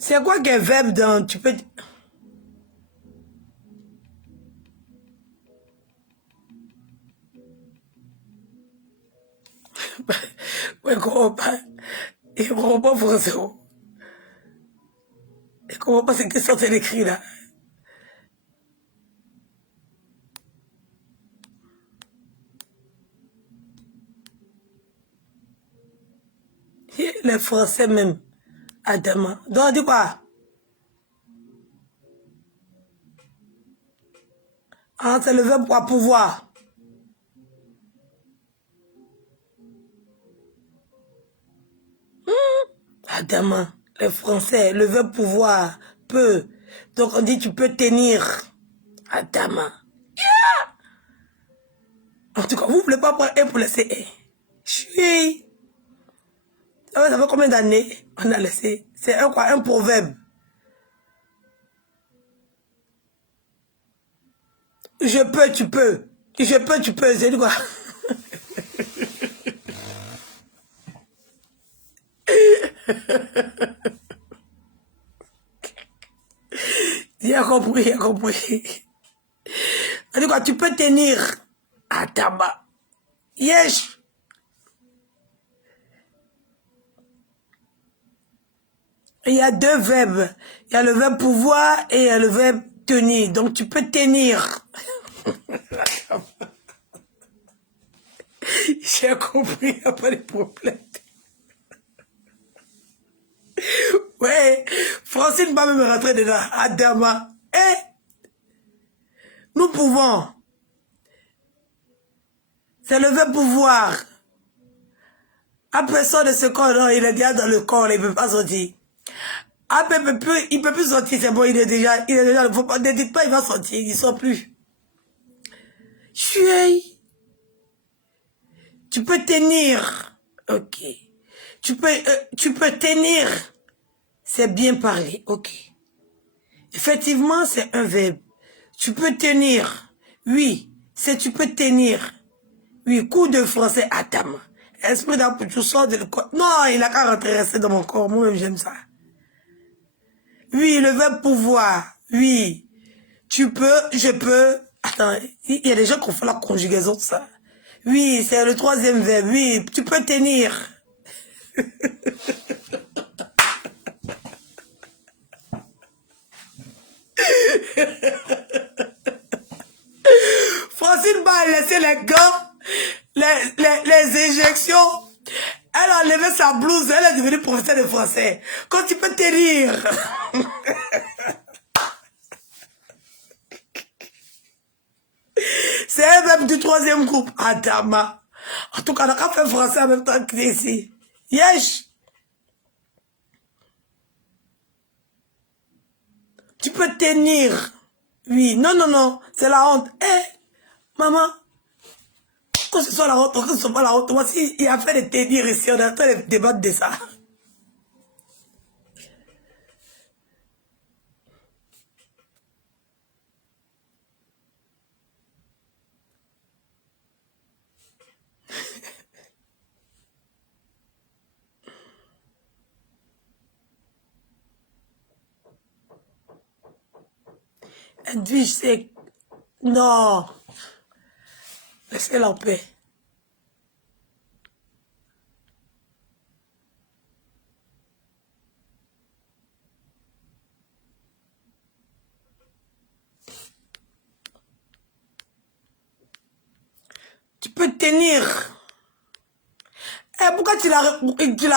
C'est quoi qu'un verbe dans... Tu peux... Ouais, il comprend pas français. Il comprend pas ce qui sont écrit là. Les Français même. Adama. Donc, dis quoi? Ah, c'est le verbe pour pouvoir. Adama. Les Français, le verbe pouvoir. Peut. Donc, on dit tu peux tenir. Adama. En tout cas, vous ne voulez pas prendre un pour laisser un. Je suis. Ça fait combien d'années on a laissé? C'est un quoi? Un proverbe. Je peux, tu peux. Je peux, tu peux. C'est quoi? J'ai compris, j'ai compris. C'est quoi? Tu peux tenir. Ataba. Yes. Il y a deux verbes. Il y a le verbe pouvoir et il y a le verbe tenir. Donc tu peux tenir. J'ai compris, il n'y a pas de problème. Ouais, Francine va même rentrer dedans. Adama. Nous pouvons. C'est le verbe pouvoir. Après ça de ce corps, non, il est déjà dans le corps, il ne peut pas sortir. Après, il ne peut plus sortir, c'est bon, il est déjà, ne dites pas, il va sortir, il ne sort plus. Tu peux tenir. Ok. Tu peux tenir. C'est bien parlé. Ok. Effectivement, c'est un verbe. Tu peux tenir. Oui. C'est tu peux tenir. Oui. Cours de français à Tam. Esprit d'amour, tu sors de l'école. Non, il a qu'à rester dans mon corps. Moi-même, j'aime ça. Oui, le verbe pouvoir. Oui. Tu peux, je peux. Attends, il y a des gens qui font la conjugaison de ça. Oui, c'est le troisième verbe. Oui, tu peux tenir. Francine va laisser les gants, les injections. Elle a enlevé sa blouse, elle est devenue professeure de français. Quand tu peux tenir. C'est un verbe du troisième groupe. Adama. En tout cas, on a qu'à faire français en même temps que ici. Yes. Tu peux tenir. Oui. Non, non, non. C'est la honte. Maman. Que ce soit la honte ou que ce soit pas la honte. Moi, s'il y a fait de tenir ici, on est en train de débattre de ça. Edwige, c'est... Non. Laissez-la en paix. Tu peux tenir. Eh, pourquoi tu la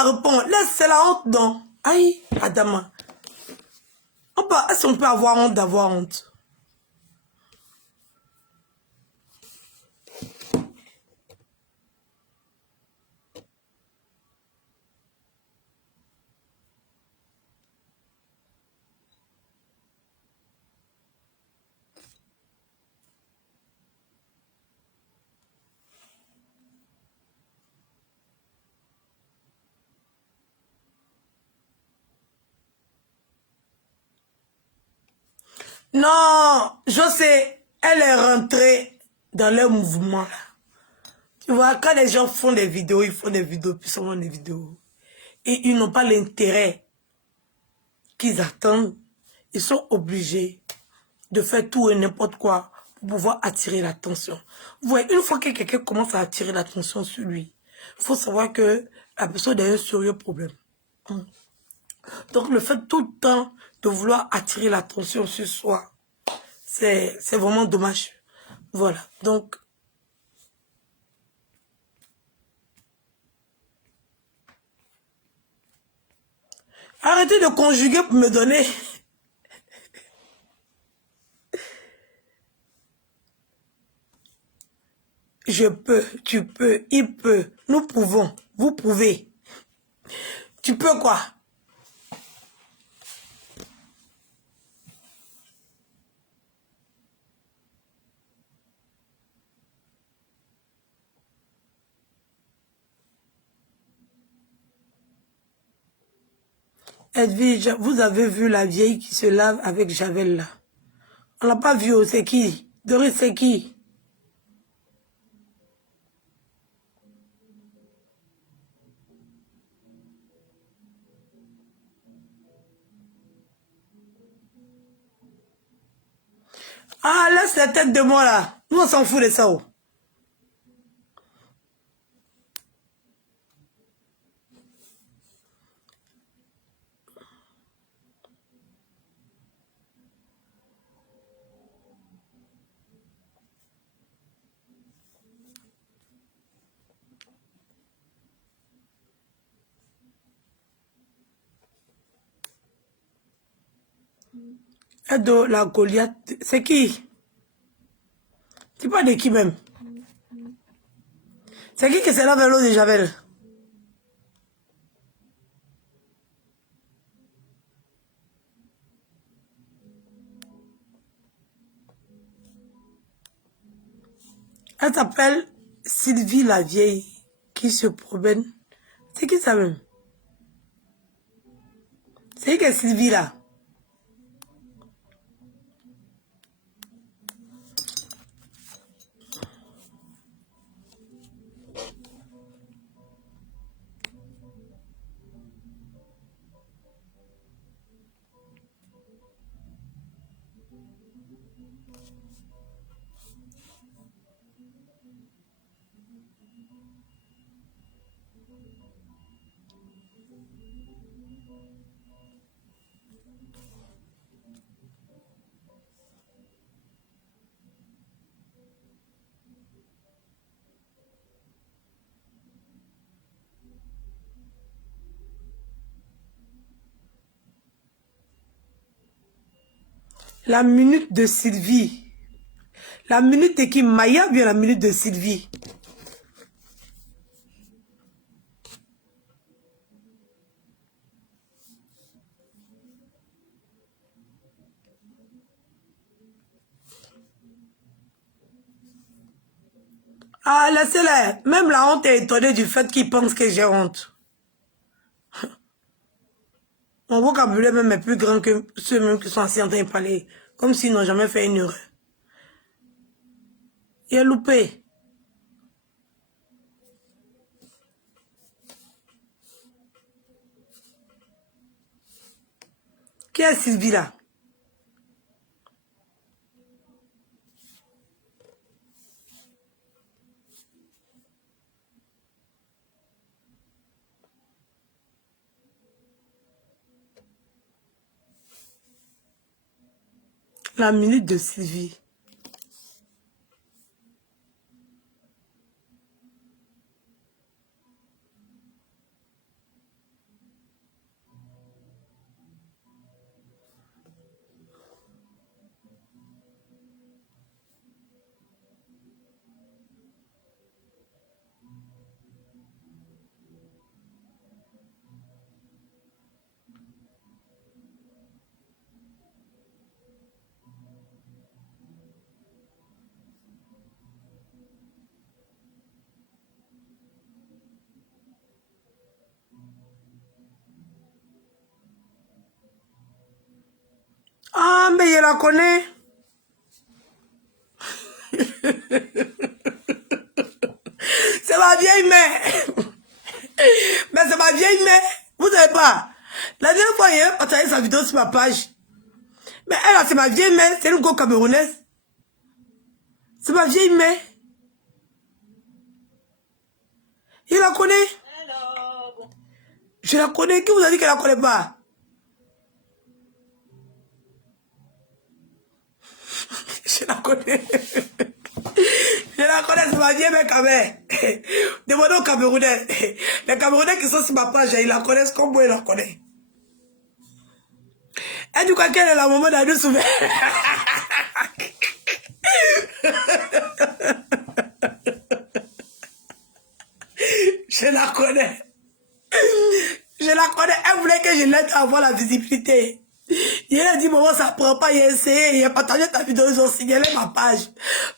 réponds? Laisse, c'est la honte, non? Aïe, Adama. Est-ce qu'on peut avoir honte d'avoir honte? Non, je sais, elle est rentrée dans leur mouvement. Là. Tu vois, quand les gens font des vidéos, ils font des vidéos, puis souvent des vidéos. Et ils n'ont pas l'intérêt qu'ils attendent. Ils sont obligés de faire tout et n'importe quoi pour pouvoir attirer l'attention. Vous voyez, une fois que quelqu'un commence à attirer l'attention sur lui, il faut savoir que la personne a un sérieux problème. Donc, le fait tout le temps de vouloir attirer l'attention sur soi, c'est vraiment dommage. Voilà. Donc, arrêtez de conjuguer pour me donner. Je peux, tu peux, il peut, nous pouvons, vous pouvez. Tu peux quoi? Edwige, vous avez vu la vieille qui se lave avec Javel là? On l'a pas vu, c'est qui? Doris, c'est qui? Ah, laisse la tête de moi là. Nous, on s'en fout de ça. Oh. Edo, la Goliath, c'est qui? Tu parles de qui même? C'est qui se lave l'eau de Javel? Elle s'appelle Sylvie la vieille qui se promène. C'est qui ça même? C'est qui est Sylvie là? La minute de Sylvie. La minute de qui? Maya ou bien la minute de Sylvie? Ah, laissez-la. Même la honte est étonnée du fait qu'ils pensent que j'ai honte. Mon vocabulaire même est plus grand que ceux même qui sont assis en train de parler. Comme s'ils n'ont jamais fait une erreur. Il a loupé. Qui est Sylvie là? La minute de Sylvie. Ah, mais je la connais. C'est ma vieille mère. Mais c'est ma vieille mère. Vous savez pas. La dernière fois, il a partagé sa vidéo sur ma page. Mais elle, c'est ma vieille mère. C'est une go camerounaise. C'est ma vieille mère. Il la connaît. Je la connais. Qui vous a dit qu'elle la connaît pas? Je la connais. Je la connais, c'est ma vieille mère quand même. Demandez aux Camerounais. Les Camerounais qui sont sur ma page, ils la connaissent comme moi, ils la connaissent. Elle dit quoi qu'elle est la maman d'Adou Souvert. Je la connais. Je la connais. Elle voulait que je l'aide à avoir la visibilité. Il a dit, maman, ça prend pas, il a essayé, il a partagé ta vidéo, ils ont signalé ma page.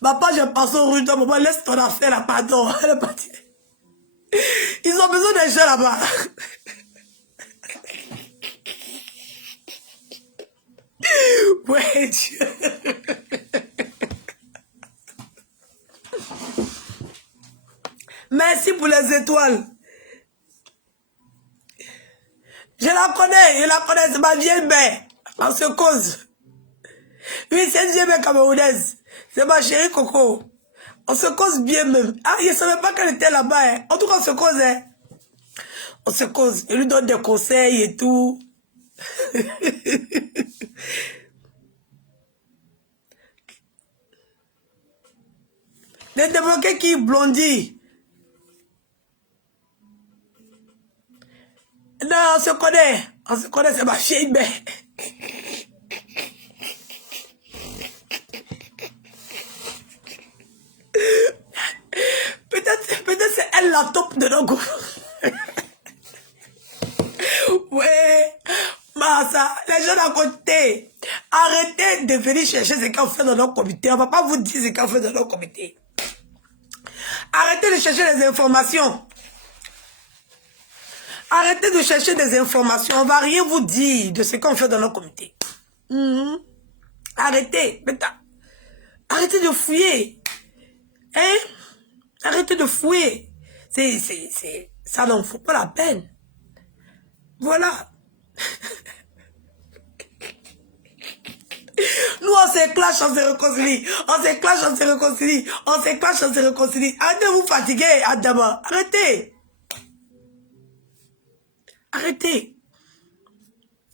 Ma page est passée au rouge, maman, laisse ton affaire là, pardon. Elle est partie. Ils ont besoin des gens là-bas. Ouais, Dieu. Merci pour les étoiles. Je la connais, c'est ma vieille mère. On se cause. Oui, c'est une vieille mère camerounaise. C'est ma chérie Coco. On se cause bien même. Ah, je ne savais pas qu'elle était là-bas. Hein. En tout cas, on se cause. Hein. On se cause. Je lui donne des conseils et tout. Des débloqués qui blondit. Non, on se connaît, c'est ma vieille mère. Peut-être c'est elle la top de nos goûts. Ouais, Massa, les gens à côté, arrêtez de venir chercher ce qu'on fait dans nos comités. On ne va pas vous dire ce qu'on fait dans nos comités. Arrêtez de chercher les informations. Arrêtez de chercher des informations. On ne va rien vous dire de ce qu'on fait dans nos comités. Arrêtez. Arrêtez de fouiller. Hein? Arrêtez de fouiller. Ça n'en faut pas la peine. Voilà. Nous, on se clash, on se réconcilie. On se clash, on se réconcilie. On se clash, on se réconcilie. Arrêtez de vous fatiguer, Adama. Arrêtez. Arrêtez.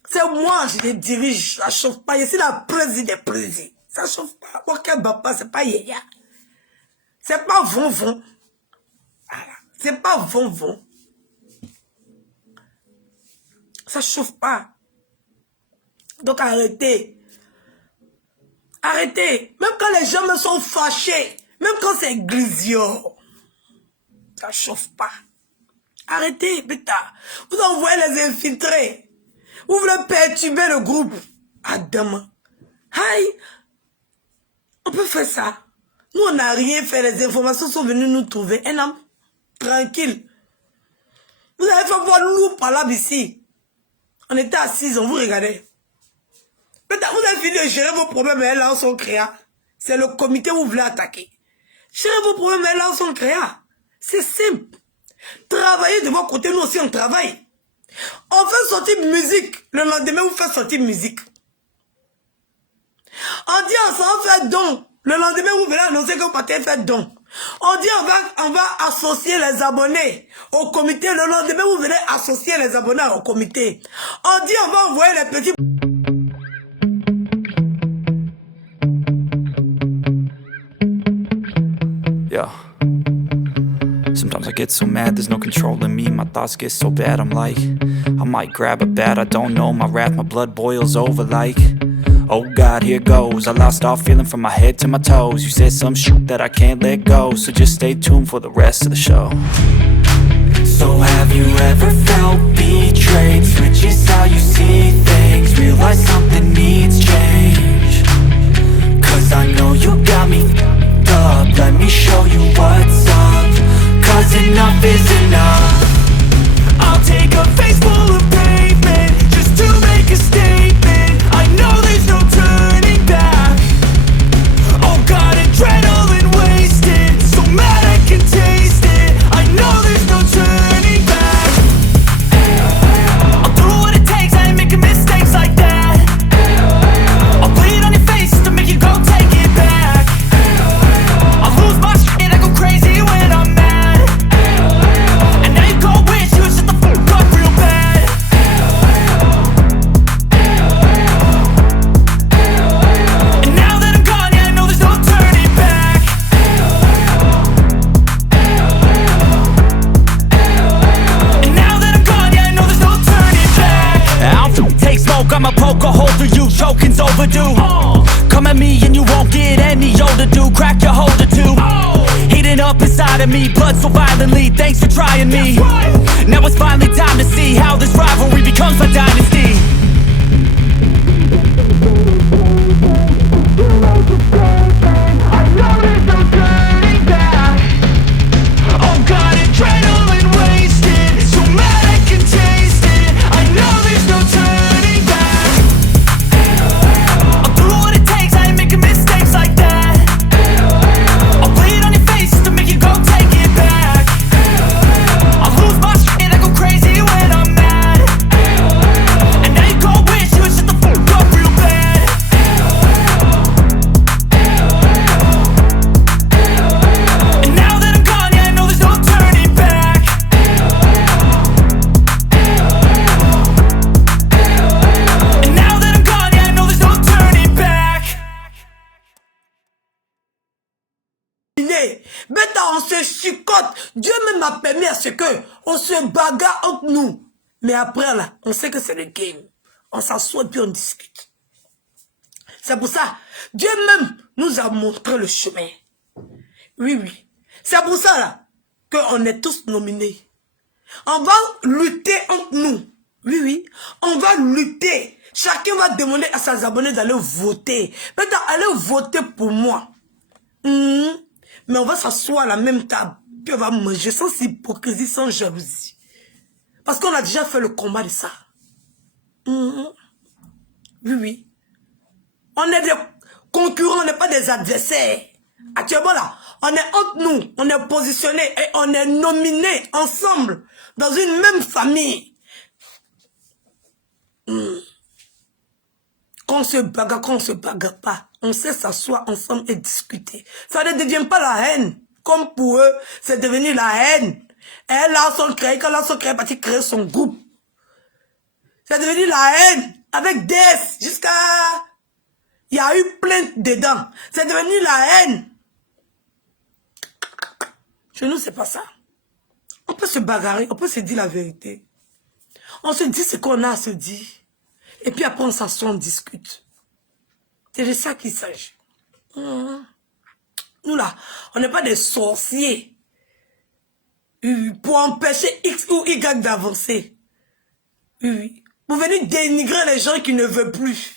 C'est moi, je les dirige. Ça chauffe pas. Je suis la présidente des présidents. Ça chauffe pas. Moi, quel papa, c'est pas yéya. C'est pas von-von. Voilà. C'est pas von-von. Ça chauffe pas. Donc, arrêtez. Arrêtez. Même quand les gens me sont fâchés. Même quand c'est grisio. Ça chauffe pas. Arrêtez, bêta. Vous envoyez les infiltrés. Vous voulez perturber le groupe. Adam. Aïe. On peut faire ça. Nous, on n'a rien fait. Les informations sont venues nous trouver. Un homme tranquille. Vous avez fait voir nous par là ici. On était assis, on vous regardait. Bêta, vous avez fini de gérer vos problèmes et là, on s'en créa. C'est le comité où vous voulez attaquer. Gérez vos problèmes et là, on s'en créa. C'est simple. Travaillez de votre côté, nous aussi on travaille. On fait sortir musique. Le lendemain, vous faites sortir musique. On dit on s'en fait don. Le lendemain, vous venez annoncer que vous partez faire don. On dit on va associer les abonnés au comité. Le lendemain, vous venez associer les abonnés au comité. On dit on va envoyer les petits... Sometimes I get so mad, there's no controlling me. My thoughts get so bad, I'm like, I might grab a bat, I don't know. My wrath, my blood boils over like, oh God, here goes. I lost all feeling from my head to my toes. You said some shit that I can't let go, so just stay tuned for the rest of the show. So have you ever felt betrayed? Switches how you see things, realize something needs change. Cause I know you got me f***ed up. Let me show you what's up. Cause enough is enough. I'll take a face full of pavement just to make a statement. I know there's no turning back. Oh God, adrenaline wasted, so mad I can taste it. I know there's no turning back. I'll do what it takes, I ain't making mistakes like that. I'll bleed on your face to make you go take it back. I'll lose my shit, I go crazy when I'm mad. And now you go wish you would shut the fuck up real bad. And now that I'm gone, yeah, I know there's no turning back. And now that I'm gone, yeah, I know there's no turning back. I'll take smoke, I'ma poke a hole through you, choking's overdue. Come at me and you won't get any older, dude. Crack your holder too. Heating up inside of me, blood so violently. Thanks for trying me. Now it's finally time to see how this rivalry becomes a dynasty. I know there's no turning back. Oh God, adrenaline wasted, so mad I can taste it. I know there's no turning back. I'll do what it takes, I ain't making mistakes like that. I'll bleed on your face to make you go take it back. I'll lose my shit, I go crazy when I'm mad. And now you go wish you would shut the fuck up real bad. And now that I'm gone, yeah, I know there's no turning back. And now that I'm gone, yeah, I know there's no turning back. Maintenant, on se chicote. Dieu même a permis à ce que on se bagarre entre nous. Mais après, là, on sait que c'est le game. On s'assoit et puis on discute. C'est pour ça, Dieu même nous a montré le chemin. Oui, oui. C'est pour ça, là, qu'on est tous nominés. On va lutter entre nous. Oui, oui. On va lutter. Chacun va demander à ses abonnés d'aller voter. Maintenant, allez voter pour moi. Mais on va s'asseoir à la même table. Puis on va manger sans hypocrisie, sans jalousie. Parce qu'on a déjà fait le combat de ça. Oui, oui. On est des concurrents, on n'est pas des adversaires. Actuellement là, on est entre nous, on est positionnés et on est nominés ensemble dans une même famille. Quand on se bagarre pas, on sait s'asseoir ensemble et discuter. Ça ne devient pas la haine. Comme pour eux, c'est devenu la haine. Et là, ils sont créés, quand ils sont créés, ils créer son groupe. C'est devenu la haine. Avec des, jusqu'à... Il y a eu plainte dedans. C'est devenu la haine. Chez nous, c'est pas ça. On peut se bagarrer, on peut se dire la vérité. On se dit ce qu'on a à se dire. Et puis après, on s'assoit, on discute. C'est de ça qu'il s'agit. Nous là, on n'est pas des sorciers. Pour empêcher X ou Y d'avancer. Oui. Vous venez dénigrer les gens qui ne veulent plus.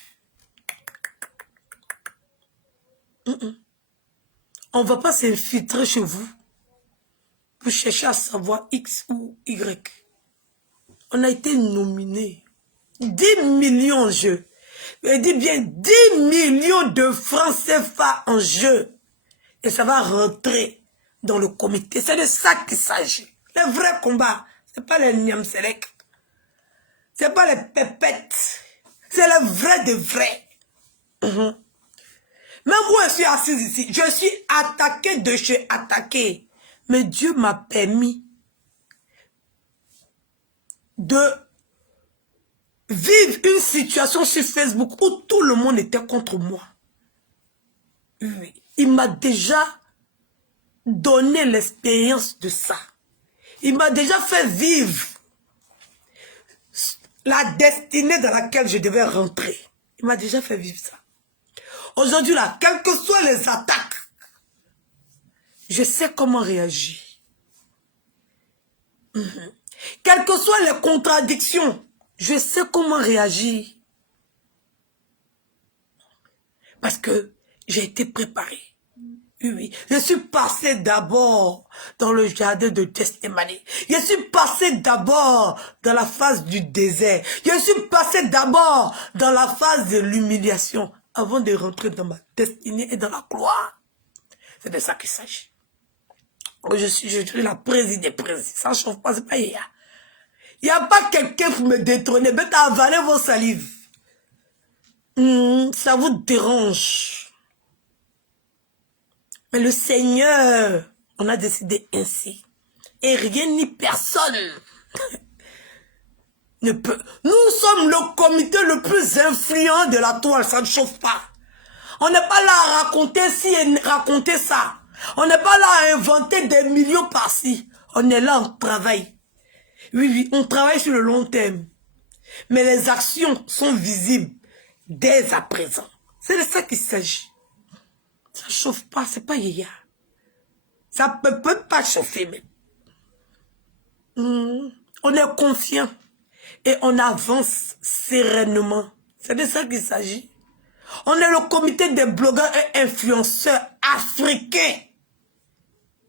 On ne va pas s'infiltrer chez vous pour chercher à savoir X ou Y. On a été nominés. 10 millions en jeu. Je dis bien 10 millions de francs CFA en jeu. Et ça va rentrer dans le comité. C'est de ça qu'il s'agit. Le vrai combat, ce n'est pas les niamselek. Ce n'est pas les pépettes. C'est le vrai de vrai. Même moi, je suis assise ici. Je suis attaqué de chez attaqué. Mais Dieu m'a permis de vivre une situation sur Facebook où tout le monde était contre moi. Oui. Il m'a déjà donné l'expérience de ça. Il m'a déjà fait vivre la destinée dans laquelle je devais rentrer. Il m'a déjà fait vivre ça. Aujourd'hui, là, quelles que soient les attaques, je sais comment réagir. Quelles que soient les contradictions, je sais comment réagir. Parce que j'ai été préparé. Oui. Je suis passé d'abord dans le jardin de Gethsémane. Je suis passé d'abord dans la phase du désert. Je suis passé d'abord dans la phase de l'humiliation avant de rentrer dans ma destinée et dans la gloire. C'est de ça qu'il s'agit. Je suis la présidente. Ça ne chauffe pas, c'est pas hier. Il n'y a pas quelqu'un pour me détrôner. Mais t'as avalé vos salives. Ça vous dérange. Mais le Seigneur, on a décidé ainsi. Et rien ni personne ne peut. Nous sommes le comité le plus influent de la toile, ça ne chauffe pas. On n'est pas là à raconter ci et raconter ça. On n'est pas là à inventer des millions par-ci. On est là, on travaille. Oui, on travaille sur le long terme. Mais les actions sont visibles dès à présent. C'est de ça qu'il s'agit. Ça ne chauffe pas, c'est pas yéya. Ça ne peut pas chauffer même. On est confiant et on avance sereinement. C'est de ça qu'il s'agit. On est le comité des blogueurs et influenceurs africains.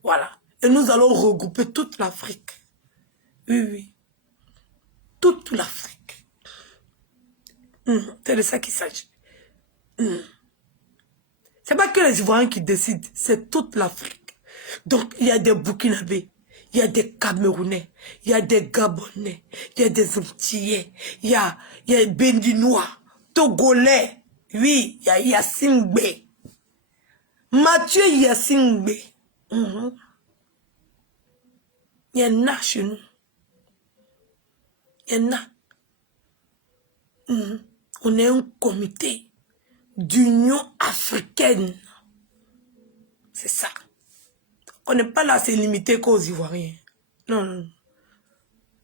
Voilà. Et nous allons regrouper toute l'Afrique. Oui. Toute l'Afrique. C'est de ça qu'il s'agit. C'est pas que les Ivoiriens qui décident, c'est toute l'Afrique. Donc, il y a des Burkinabés, il y a des Camerounais, il y a des Gabonais, il y a des Antillais, il y a des Béninois, Togolais, oui, il y a Yassine B. Mathieu Yassine B. Il y en a chez nous. Il y en a. On est un comité d'Union africaine. C'est ça. On n'est pas là, c'est limité qu'aux Ivoiriens. Non.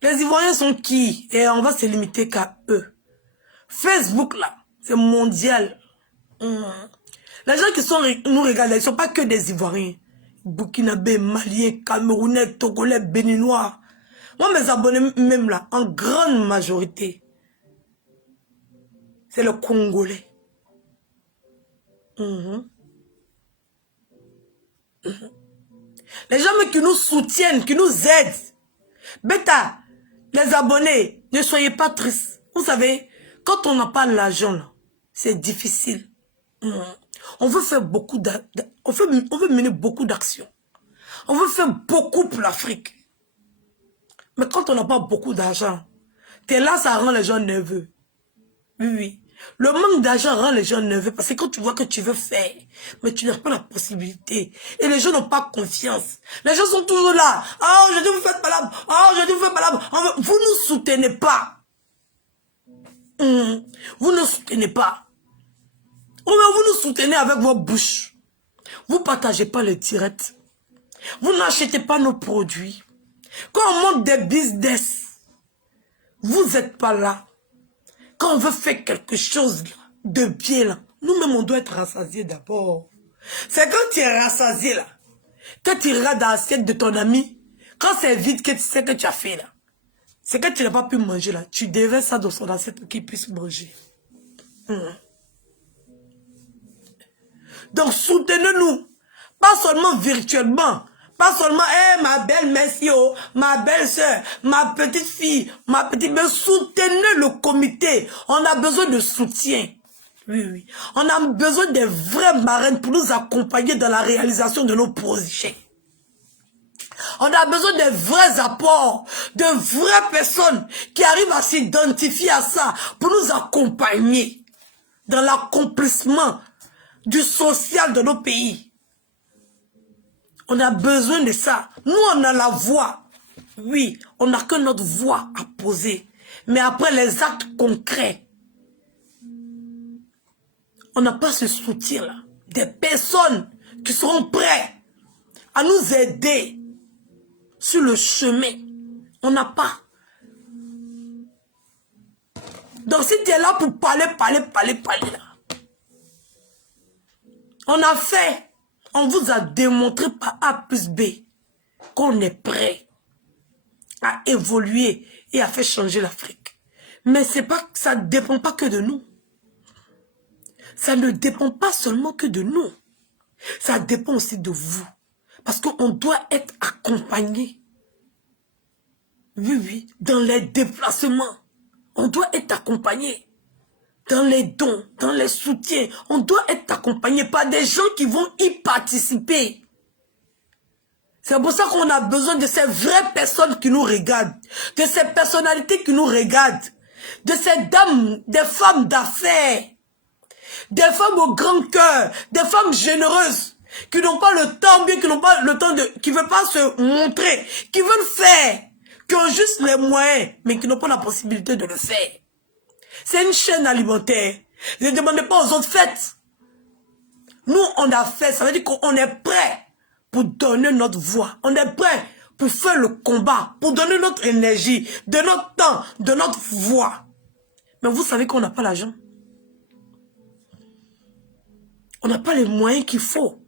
Les Ivoiriens sont qui? Et on va se limiter qu'à eux. Facebook, là, c'est mondial. Les gens qui nous regardent, ils ne sont pas que des Ivoiriens. Burkinabés, Maliens, Camerounais, Togolais, Béninois. Moi, mes abonnés, même là, en grande majorité, c'est le Congolais. Les gens qui nous soutiennent, qui nous aident. Bêta, les abonnés, ne soyez pas tristes. Vous savez, quand on n'a pas l'argent, c'est difficile. On veut faire beaucoup on veut mener beaucoup d'actions. On veut faire beaucoup pour l'Afrique. Mais quand on n'a pas beaucoup d'argent, t'es là, ça rend les gens nerveux. Oui. Le manque d'argent rend les gens nerveux parce que quand tu vois que tu veux faire, mais tu n'as pas la possibilité. Et les gens n'ont pas confiance. Les gens sont toujours là. Ah, aujourd'hui vous faites malade. Ah, aujourd'hui vous faites malade. Vous ne soutenez pas. Vous ne soutenez pas. Ou bien vous nous soutenez avec vos bouches. Vous ne partagez pas les directs. Vous n'achetez pas nos produits. Quand on monte des business, vous n'êtes pas là. Quand on veut faire quelque chose de bien, là, nous-mêmes, on doit être rassasiés d'abord. C'est quand tu es rassasié, là, quand tu regardes dans l'assiette de ton ami, quand c'est vide que tu sais que tu as fait, là, c'est que tu n'as pas pu manger, là. Tu déverses ça dans son assiette pour qu'il puisse manger. Donc, soutenez-nous. Pas seulement virtuellement. Pas seulement, ma belle merci, ma belle-sœur, ma petite fille, mais soutenez le comité. On a besoin de soutien. Oui. On a besoin des vraies marraines pour nous accompagner dans la réalisation de nos projets. On a besoin de vrais apports, de vraies personnes qui arrivent à s'identifier à ça pour nous accompagner dans l'accomplissement du social de nos pays. On a besoin de ça. Nous, on a la voix. Oui, on n'a que notre voix à poser. Mais après, les actes concrets, on n'a pas ce soutien-là. Des personnes qui seront prêtes à nous aider sur le chemin. On n'a pas. Donc si tu es là pour parler là. On a fait, on vous a démontré par A plus B qu'on est prêt à évoluer et à faire changer l'Afrique. Mais c'est pas, ça ne dépend pas que de nous. Ça ne dépend pas seulement que de nous. Ça dépend aussi de vous. Parce qu'on doit être accompagné. Oui, oui, dans les déplacements. On doit être accompagné. Dans les dons, dans les soutiens. On doit être accompagné par des gens qui vont y participer. C'est pour ça qu'on a besoin de ces vraies personnes qui nous regardent. De ces personnalités qui nous regardent. De ces dames, des femmes d'affaires. Des femmes au grand cœur. Des femmes généreuses. Qui n'ont pas le temps, bien qui n'ont pas le temps de... Qui ne veulent pas se montrer. Qui veulent faire. Qui ont juste les moyens. Mais qui n'ont pas la possibilité de le faire. C'est une chaîne alimentaire. Ne demandez pas aux autres, faites. Nous, on a fait. Ça veut dire qu'on est prêt pour donner notre voix. On est prêt pour faire le combat. Pour donner notre énergie. De notre temps. De notre voix. Mais vous savez qu'on n'a pas l'argent. On n'a pas les moyens qu'il faut.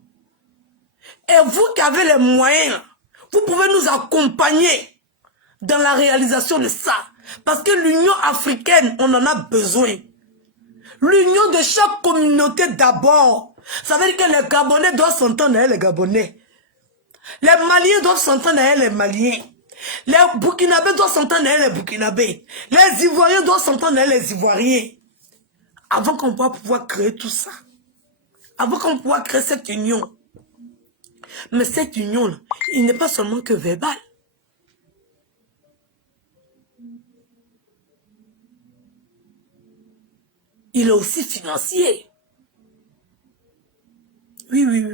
Et vous qui avez les moyens, vous pouvez nous accompagner dans la réalisation de ça. Parce que l'Union africaine, on en a besoin. L'union de chaque communauté d'abord. Ça veut dire que les Gabonais doivent s'entendre avec les Gabonais. Les Maliens doivent s'entendre avec les Maliens. Les Burkinabés doivent s'entendre avec les Burkinabés. Les Ivoiriens doivent s'entendre avec les Ivoiriens. Avant qu'on puisse pouvoir créer tout ça. Avant qu'on puisse créer cette union. Mais cette union, il n'est pas seulement que verbal. Il est aussi financier. Oui, oui,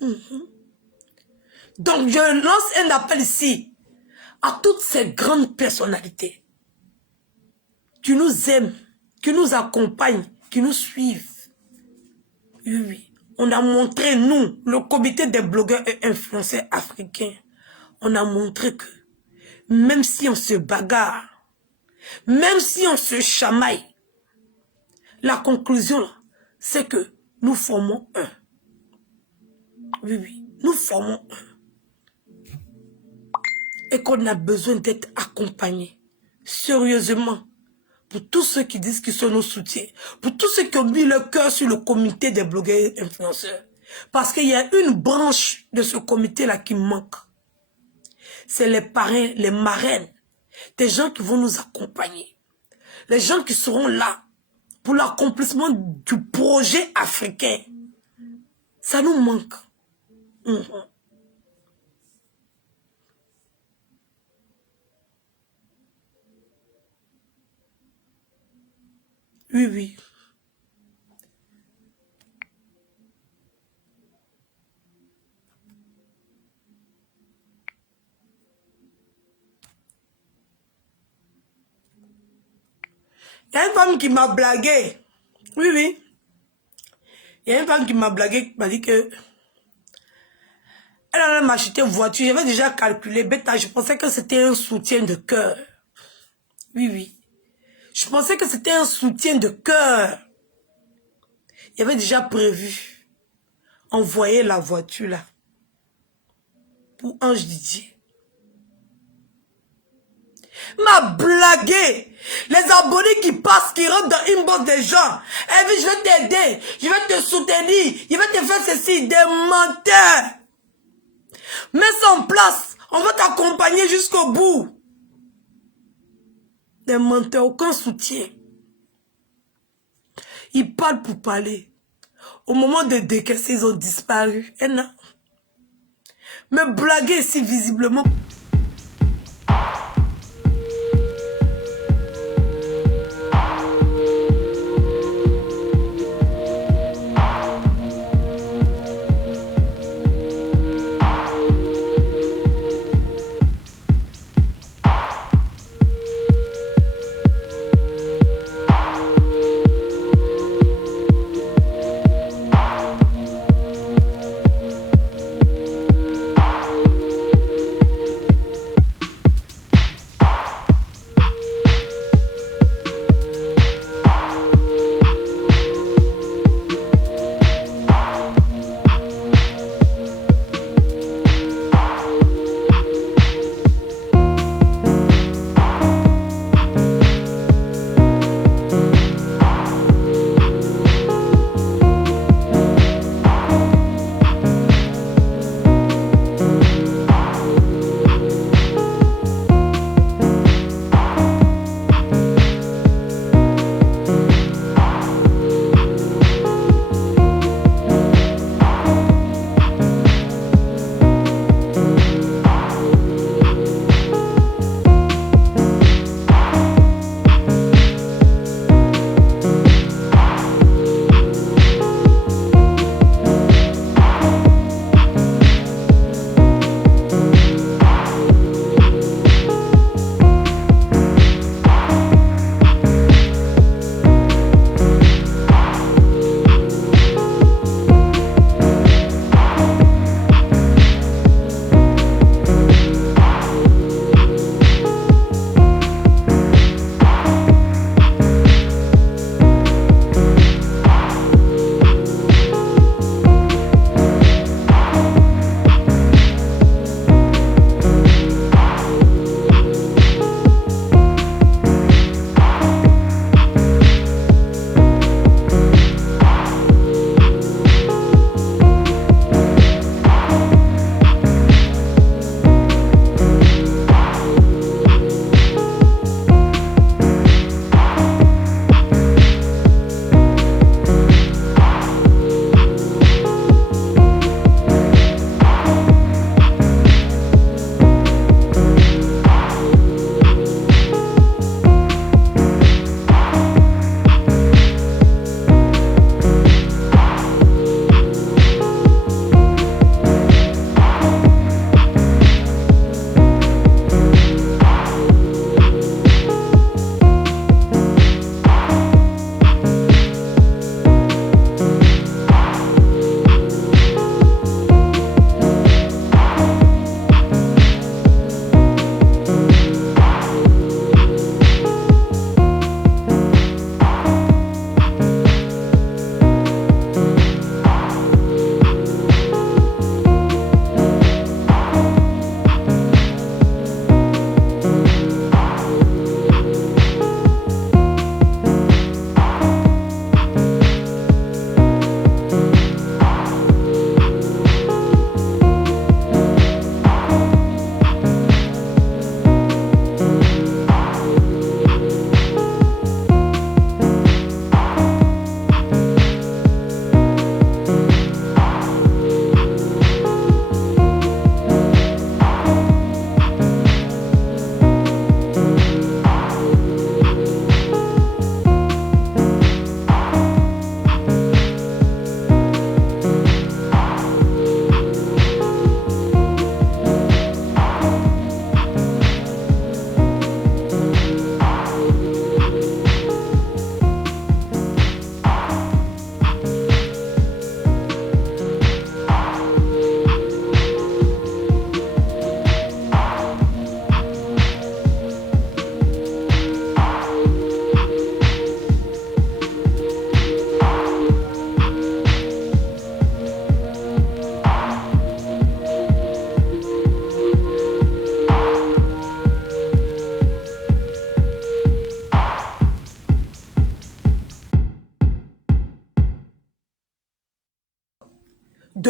oui. Donc, je lance un appel ici à toutes ces grandes personnalités qui nous aiment, qui nous accompagnent, qui nous suivent. Oui, oui. On a montré, nous, le comité des blogueurs et influenceurs africains, on a montré que même si on se bagarre, même si on se chamaille, la conclusion, c'est que nous formons un. Oui, oui, nous formons un. Et qu'on a besoin d'être accompagnés, sérieusement, pour tous ceux qui disent qu'ils sont nos soutiens, pour tous ceux qui ont mis le cœur sur le comité des blogueurs et influenceurs. Parce qu'il y a une branche de ce comité-là qui manque. C'est les parrains, les marraines, des gens qui vont nous accompagner. Les gens qui seront là pour l'accomplissement du projet africain. Ça nous manque. Oui, oui. Il y a une femme qui m'a blagué. Oui, oui. Il y a une femme qui m'a blagué, qui m'a dit que elle allait m'acheter une voiture. J'avais déjà calculé. Bêta, je pensais que c'était un soutien de cœur. Oui, oui. Je pensais que c'était un soutien de cœur. Il avait déjà prévu envoyer la voiture là pour Ange Didier. M'a blagué. Les abonnés qui passent, qui rentrent dans une boîte des gens. Elle dit, je vais t'aider, je vais te soutenir, je vais te faire ceci. Des menteurs. Mets ça en place. On va t'accompagner jusqu'au bout. Des menteurs, aucun soutien. Ils parlent pour parler. Au moment de décaisser, ils ont disparu. Et non. Me blaguer si visiblement.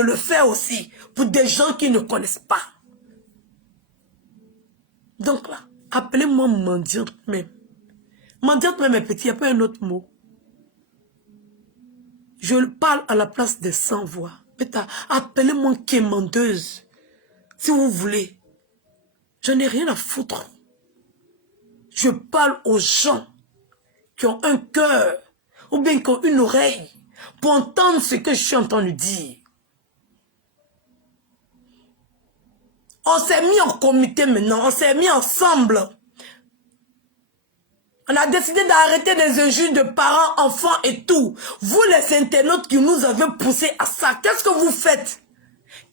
le faire aussi pour des gens qui ne connaissent pas. Donc là, appelez-moi mendiante même. Mendiante même est petit, il n'y a pas un autre mot. Je parle à la place des sans-voix. Appelez-moi quémandeuse, si vous voulez. Je n'ai rien à foutre. Je parle aux gens qui ont un cœur ou bien qui ont une oreille pour entendre ce que je suis en train de dire. On s'est mis en comité maintenant, on s'est mis ensemble. On a décidé d'arrêter les injures de parents, enfants et tout. Vous les internautes qui nous avez poussés à ça, qu'est-ce que vous faites?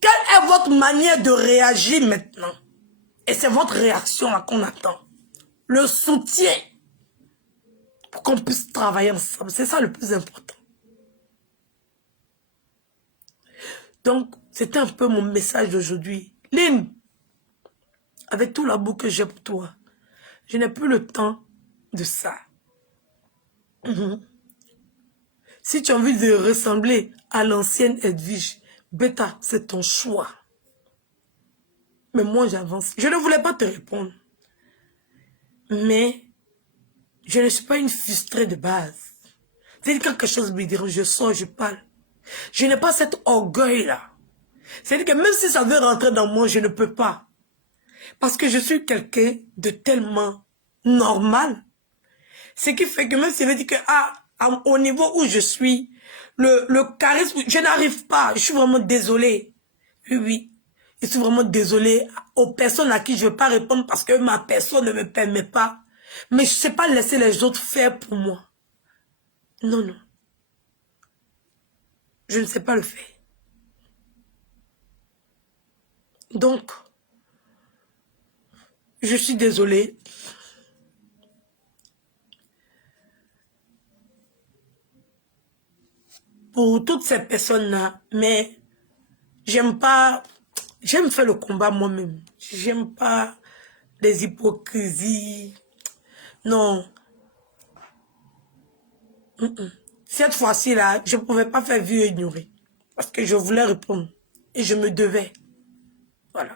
Quelle est votre manière de réagir maintenant? Et c'est votre réaction là qu'on attend. Le soutien pour qu'on puisse travailler ensemble. C'est ça le plus important. Donc, c'était un peu mon message d'aujourd'hui. Lynn, avec tout l'amour que j'ai pour toi, je n'ai plus le temps de ça. Si tu as envie de ressembler à l'ancienne Edwige, Beta, c'est ton choix. Mais moi, j'avance. Je ne voulais pas te répondre. Mais je ne suis pas une frustrée de base. C'est quelque chose me dérange, je sors, je parle. Je n'ai pas cet orgueil-là. C'est-à-dire que même si ça veut rentrer dans moi, je ne peux pas. Parce que je suis quelqu'un de tellement normal. Ce qui fait que même si je veux dire que au niveau où je suis, le charisme, je n'arrive pas. Je suis vraiment désolée. Oui, oui. Je suis vraiment désolée aux personnes à qui je ne veux pas répondre parce que ma personne ne me permet pas. Mais je ne sais pas laisser les autres faire pour moi. Non, non. Je ne sais pas le faire. Donc, je suis désolée. Pour toutes ces personnes-là, mais j'aime pas, j'aime faire le combat moi-même. J'aime pas les hypocrisies. Non. Cette fois-ci là, je ne pouvais pas faire vieux et ignorer. Parce que je voulais répondre. Et je me devais. Voilà.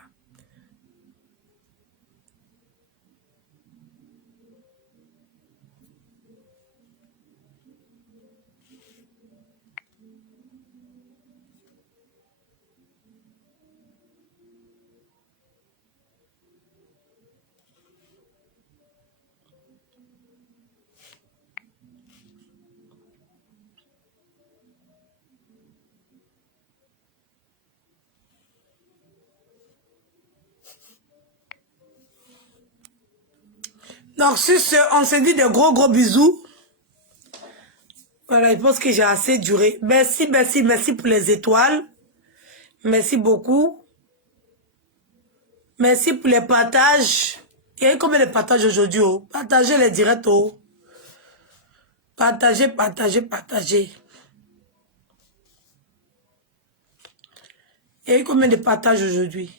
Donc, sur ce, on se dit de gros bisous. Voilà, je pense que j'ai assez duré. Merci, merci, merci pour les étoiles. Merci beaucoup. Merci pour les partages. Il y a eu combien de partages aujourd'hui? Oh? Partagez les directs. Oh. Partagez, partagez, partagez. Il y a eu combien de partages aujourd'hui?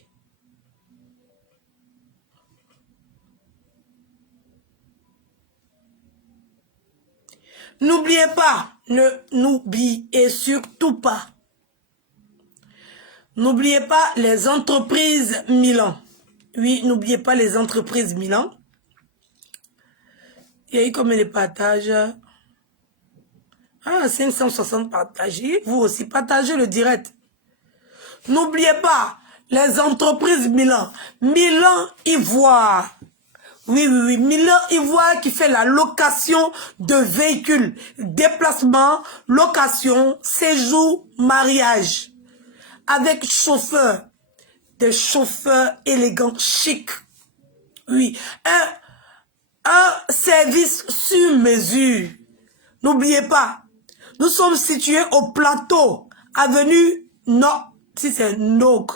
N'oubliez pas, n'oubliez surtout pas. N'oubliez pas les entreprises Milan. Oui, n'oubliez pas les entreprises Milan. Il y a eu combien de partages? Ah, 560 partagés. Vous aussi, partagez le direct. N'oubliez pas les entreprises Milan. Milan Ivoire. Oui, oui, oui. Milan Ivoire qui fait la location de véhicules, déplacement, location, séjour, mariage. Avec chauffeur. Des chauffeurs élégants, chics. Oui. Un service sur mesure. N'oubliez pas. Nous sommes situés au plateau. Avenue Nord. Si c'est Nog.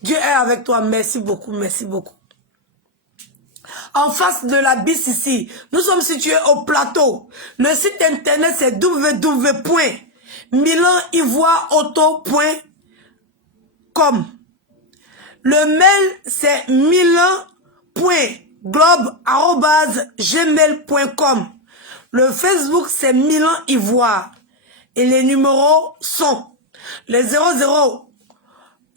Dieu est avec toi. Merci beaucoup. Merci beaucoup. En face de la BCC, nous sommes situés au plateau. Le site internet c'est www.milanivoireauto.com. Le mail c'est milan.globe@gmail.com. Le Facebook, c'est Milan Ivoire. Et les numéros sont le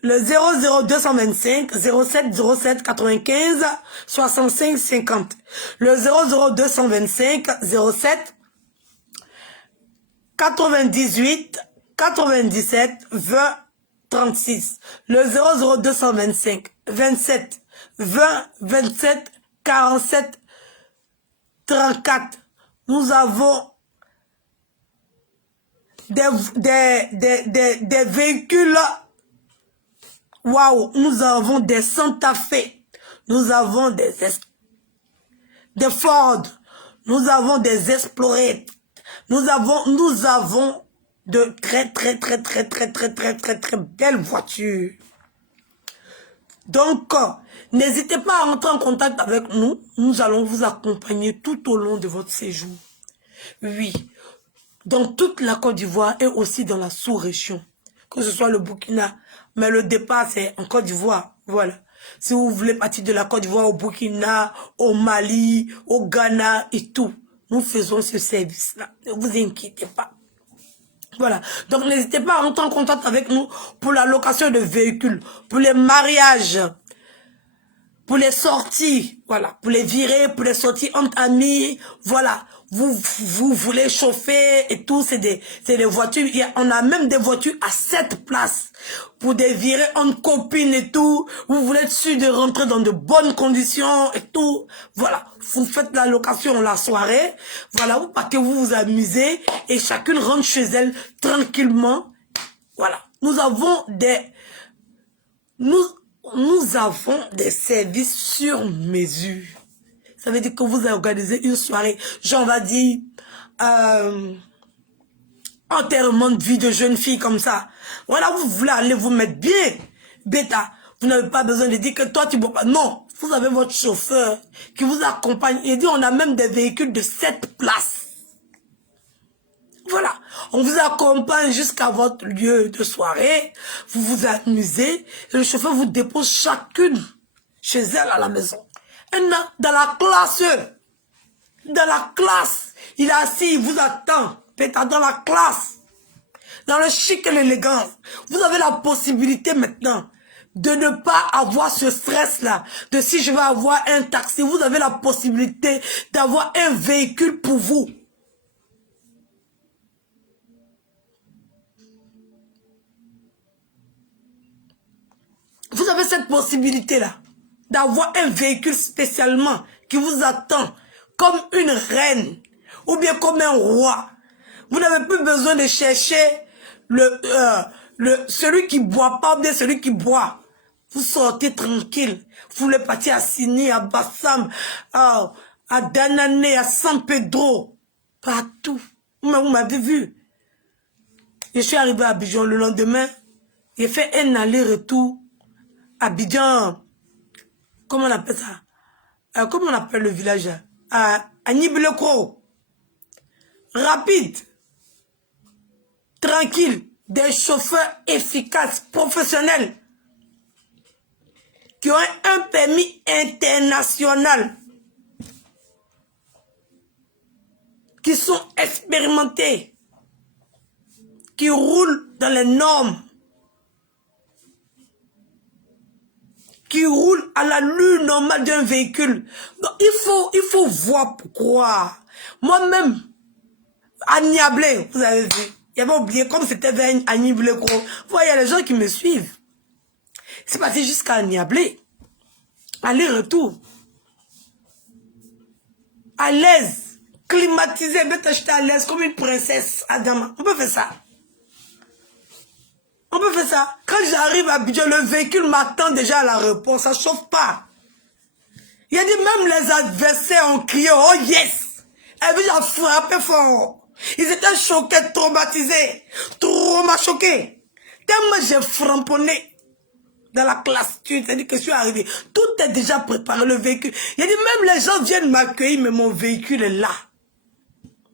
00225 07 07 95 65 50. Le 00225 07 98 97 20 36. Le 00225 27 20 27 47 34. Nous avons des véhicules. Waouh, nous avons des Santa Fe. Nous avons des Ford. Nous avons des Explorer. Nous avons de très belles voitures. Donc, n'hésitez pas à rentrer en contact avec nous. Nous allons vous accompagner tout au long de votre séjour. Oui, dans toute la Côte d'Ivoire et aussi dans la sous-région. Que ce soit le Burkina. Mais le départ, c'est en Côte d'Ivoire. Voilà. Si vous voulez partir de la Côte d'Ivoire au Burkina, au Mali, au Ghana et tout, nous faisons ce service-là. Ne vous inquiétez pas. Voilà. Donc, n'hésitez pas à rentrer en contact avec nous pour la location de véhicules, pour les mariages, pour les sorties, voilà, pour les virées, pour les sorties entre amis, voilà. Vous voulez chauffer et tout, c'est des voitures. On a même des voitures à 7 places pour des virées entre copines et tout. Vous voulez être sûr de rentrer dans de bonnes conditions et tout. Voilà, vous faites la location la soirée. Voilà, vous partez, vous vous amusez et chacune rentre chez elle tranquillement. Voilà, nous avons des services sur mesure. Ça veut dire que vous organisez une soirée, genre on va dire, enterrement de vie de jeune fille comme ça. Voilà, vous voulez aller vous mettre bien, bêta. Vous n'avez pas besoin de dire que toi tu bois pas. Non, vous avez votre chauffeur qui vous accompagne. Il dit on a même des véhicules de 7 places. Voilà, on vous accompagne jusqu'à votre lieu de soirée. Vous vous amusez et le chauffeur vous dépose chacune chez elle à la maison. Dans la classe, il est assis, il vous attend, peut-être dans la classe, dans le chic et l'élégance. Vous avez la possibilité maintenant de ne pas avoir ce stress-là, de si je vais avoir un taxi, vous avez la possibilité d'avoir un véhicule pour vous. Vous avez cette possibilité-là, d'avoir un véhicule spécialement qui vous attend comme une reine ou bien comme un roi. Vous n'avez plus besoin de chercher celui qui boit pas ou bien celui qui boit. Vous sortez tranquille. Vous voulez partir à Sini, à Bassam, à Danané, à San Pedro. Partout. Vous m'avez vu. Je suis arrivé à Abidjan le lendemain. J'ai fait un aller-retour. Abidjan, comment on appelle ça? Comment on appelle le village? À Nibleko. Rapide. Tranquille. Des chauffeurs efficaces, professionnels. Qui ont un permis international. Qui sont expérimentés. Qui roulent dans les normes. Qui roule à l'allure normale d'un véhicule. Donc, il faut voir pourquoi. Moi-même, à Niablé, vous avez vu, j'avais oublié, comme c'était vers Niablé, vous voyez les gens qui me suivent. C'est passé jusqu'à Niablé. Aller-retour. À l'aise. Climatisé, bête acheter à l'aise comme une princesse, Adama. On peut faire ça. On peut faire ça. Quand j'arrive à Abidjan, le véhicule m'attend déjà à l'aéroport. Ça ne chauffe pas. Il a dit même les adversaires ont crié, oh yes. Et puis j'ai frappé fort. Ils étaient choqués, traumatisés. Trop m'a choqué. Tellement j'ai framponné dans la classe. C'est-à-dire que je suis arrivé. Tout est déjà préparé, le véhicule. Il a dit même les gens viennent m'accueillir, mais mon véhicule est là.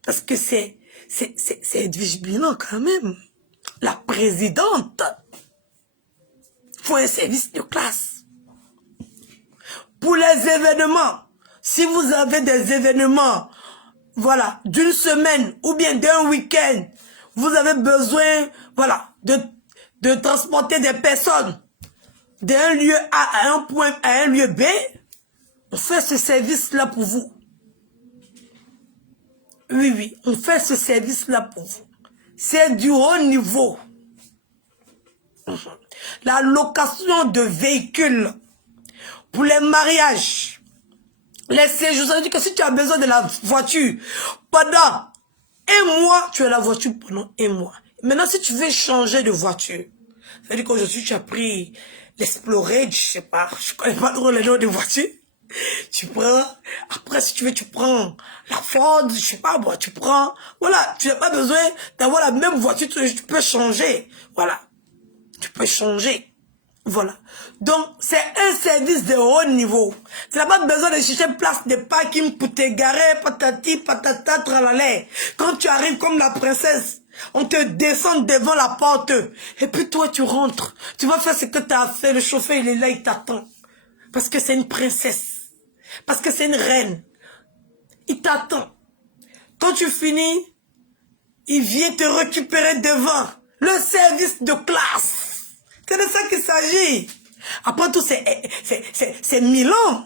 Parce que c'est Edwige Bilan quand même. La présidente. Faut un service de classe. Pour les événements, si vous avez des événements, voilà, d'une semaine ou bien d'un week-end, vous avez besoin, voilà, de transporter des personnes d'un lieu A à un point, à un lieu B, on fait ce service-là pour vous. Oui, oui, on fait ce service-là pour vous. C'est du haut niveau. La location de véhicules pour les mariages, les séjours, ça veut dire que si tu as besoin de la voiture pendant 1 mois, tu as la voiture pendant 1 mois. Maintenant, si tu veux changer de voiture, ça veut dire qu'aujourd'hui, tu as pris l'Explorage, je sais pas, je connais pas trop les noms de voitures. Tu prends, après si tu veux, tu prends la Ford, je sais pas, bon, tu prends, voilà, tu n'as pas besoin d'avoir la même voiture, tu peux changer, voilà, tu peux changer, voilà. Donc, c'est un service de haut niveau. Tu n'as pas besoin de chercher place de parking pour te garer, patati, patata, tralalé. Quand tu arrives comme la princesse, on te descend devant la porte, et puis toi, tu rentres, tu vas faire ce que tu as fait, le chauffeur, il est là, il t'attend. Parce que c'est une princesse. Parce que c'est une reine. Il t'attend. Quand tu finis, il vient te récupérer devant. Le service de classe. C'est de ça qu'il s'agit. Après tout, c'est Milan.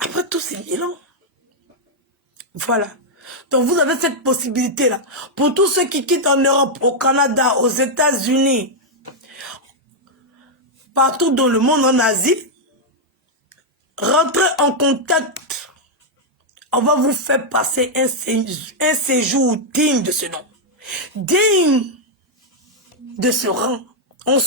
Après tout, c'est Milan. Voilà. Donc vous avez cette possibilité-là. Pour tous ceux qui quittent en Europe, au Canada, aux États-Unis, partout dans le monde, en Asie, rentrez en contact. On va vous faire passer un séjour digne de ce nom. Digne de ce rang. On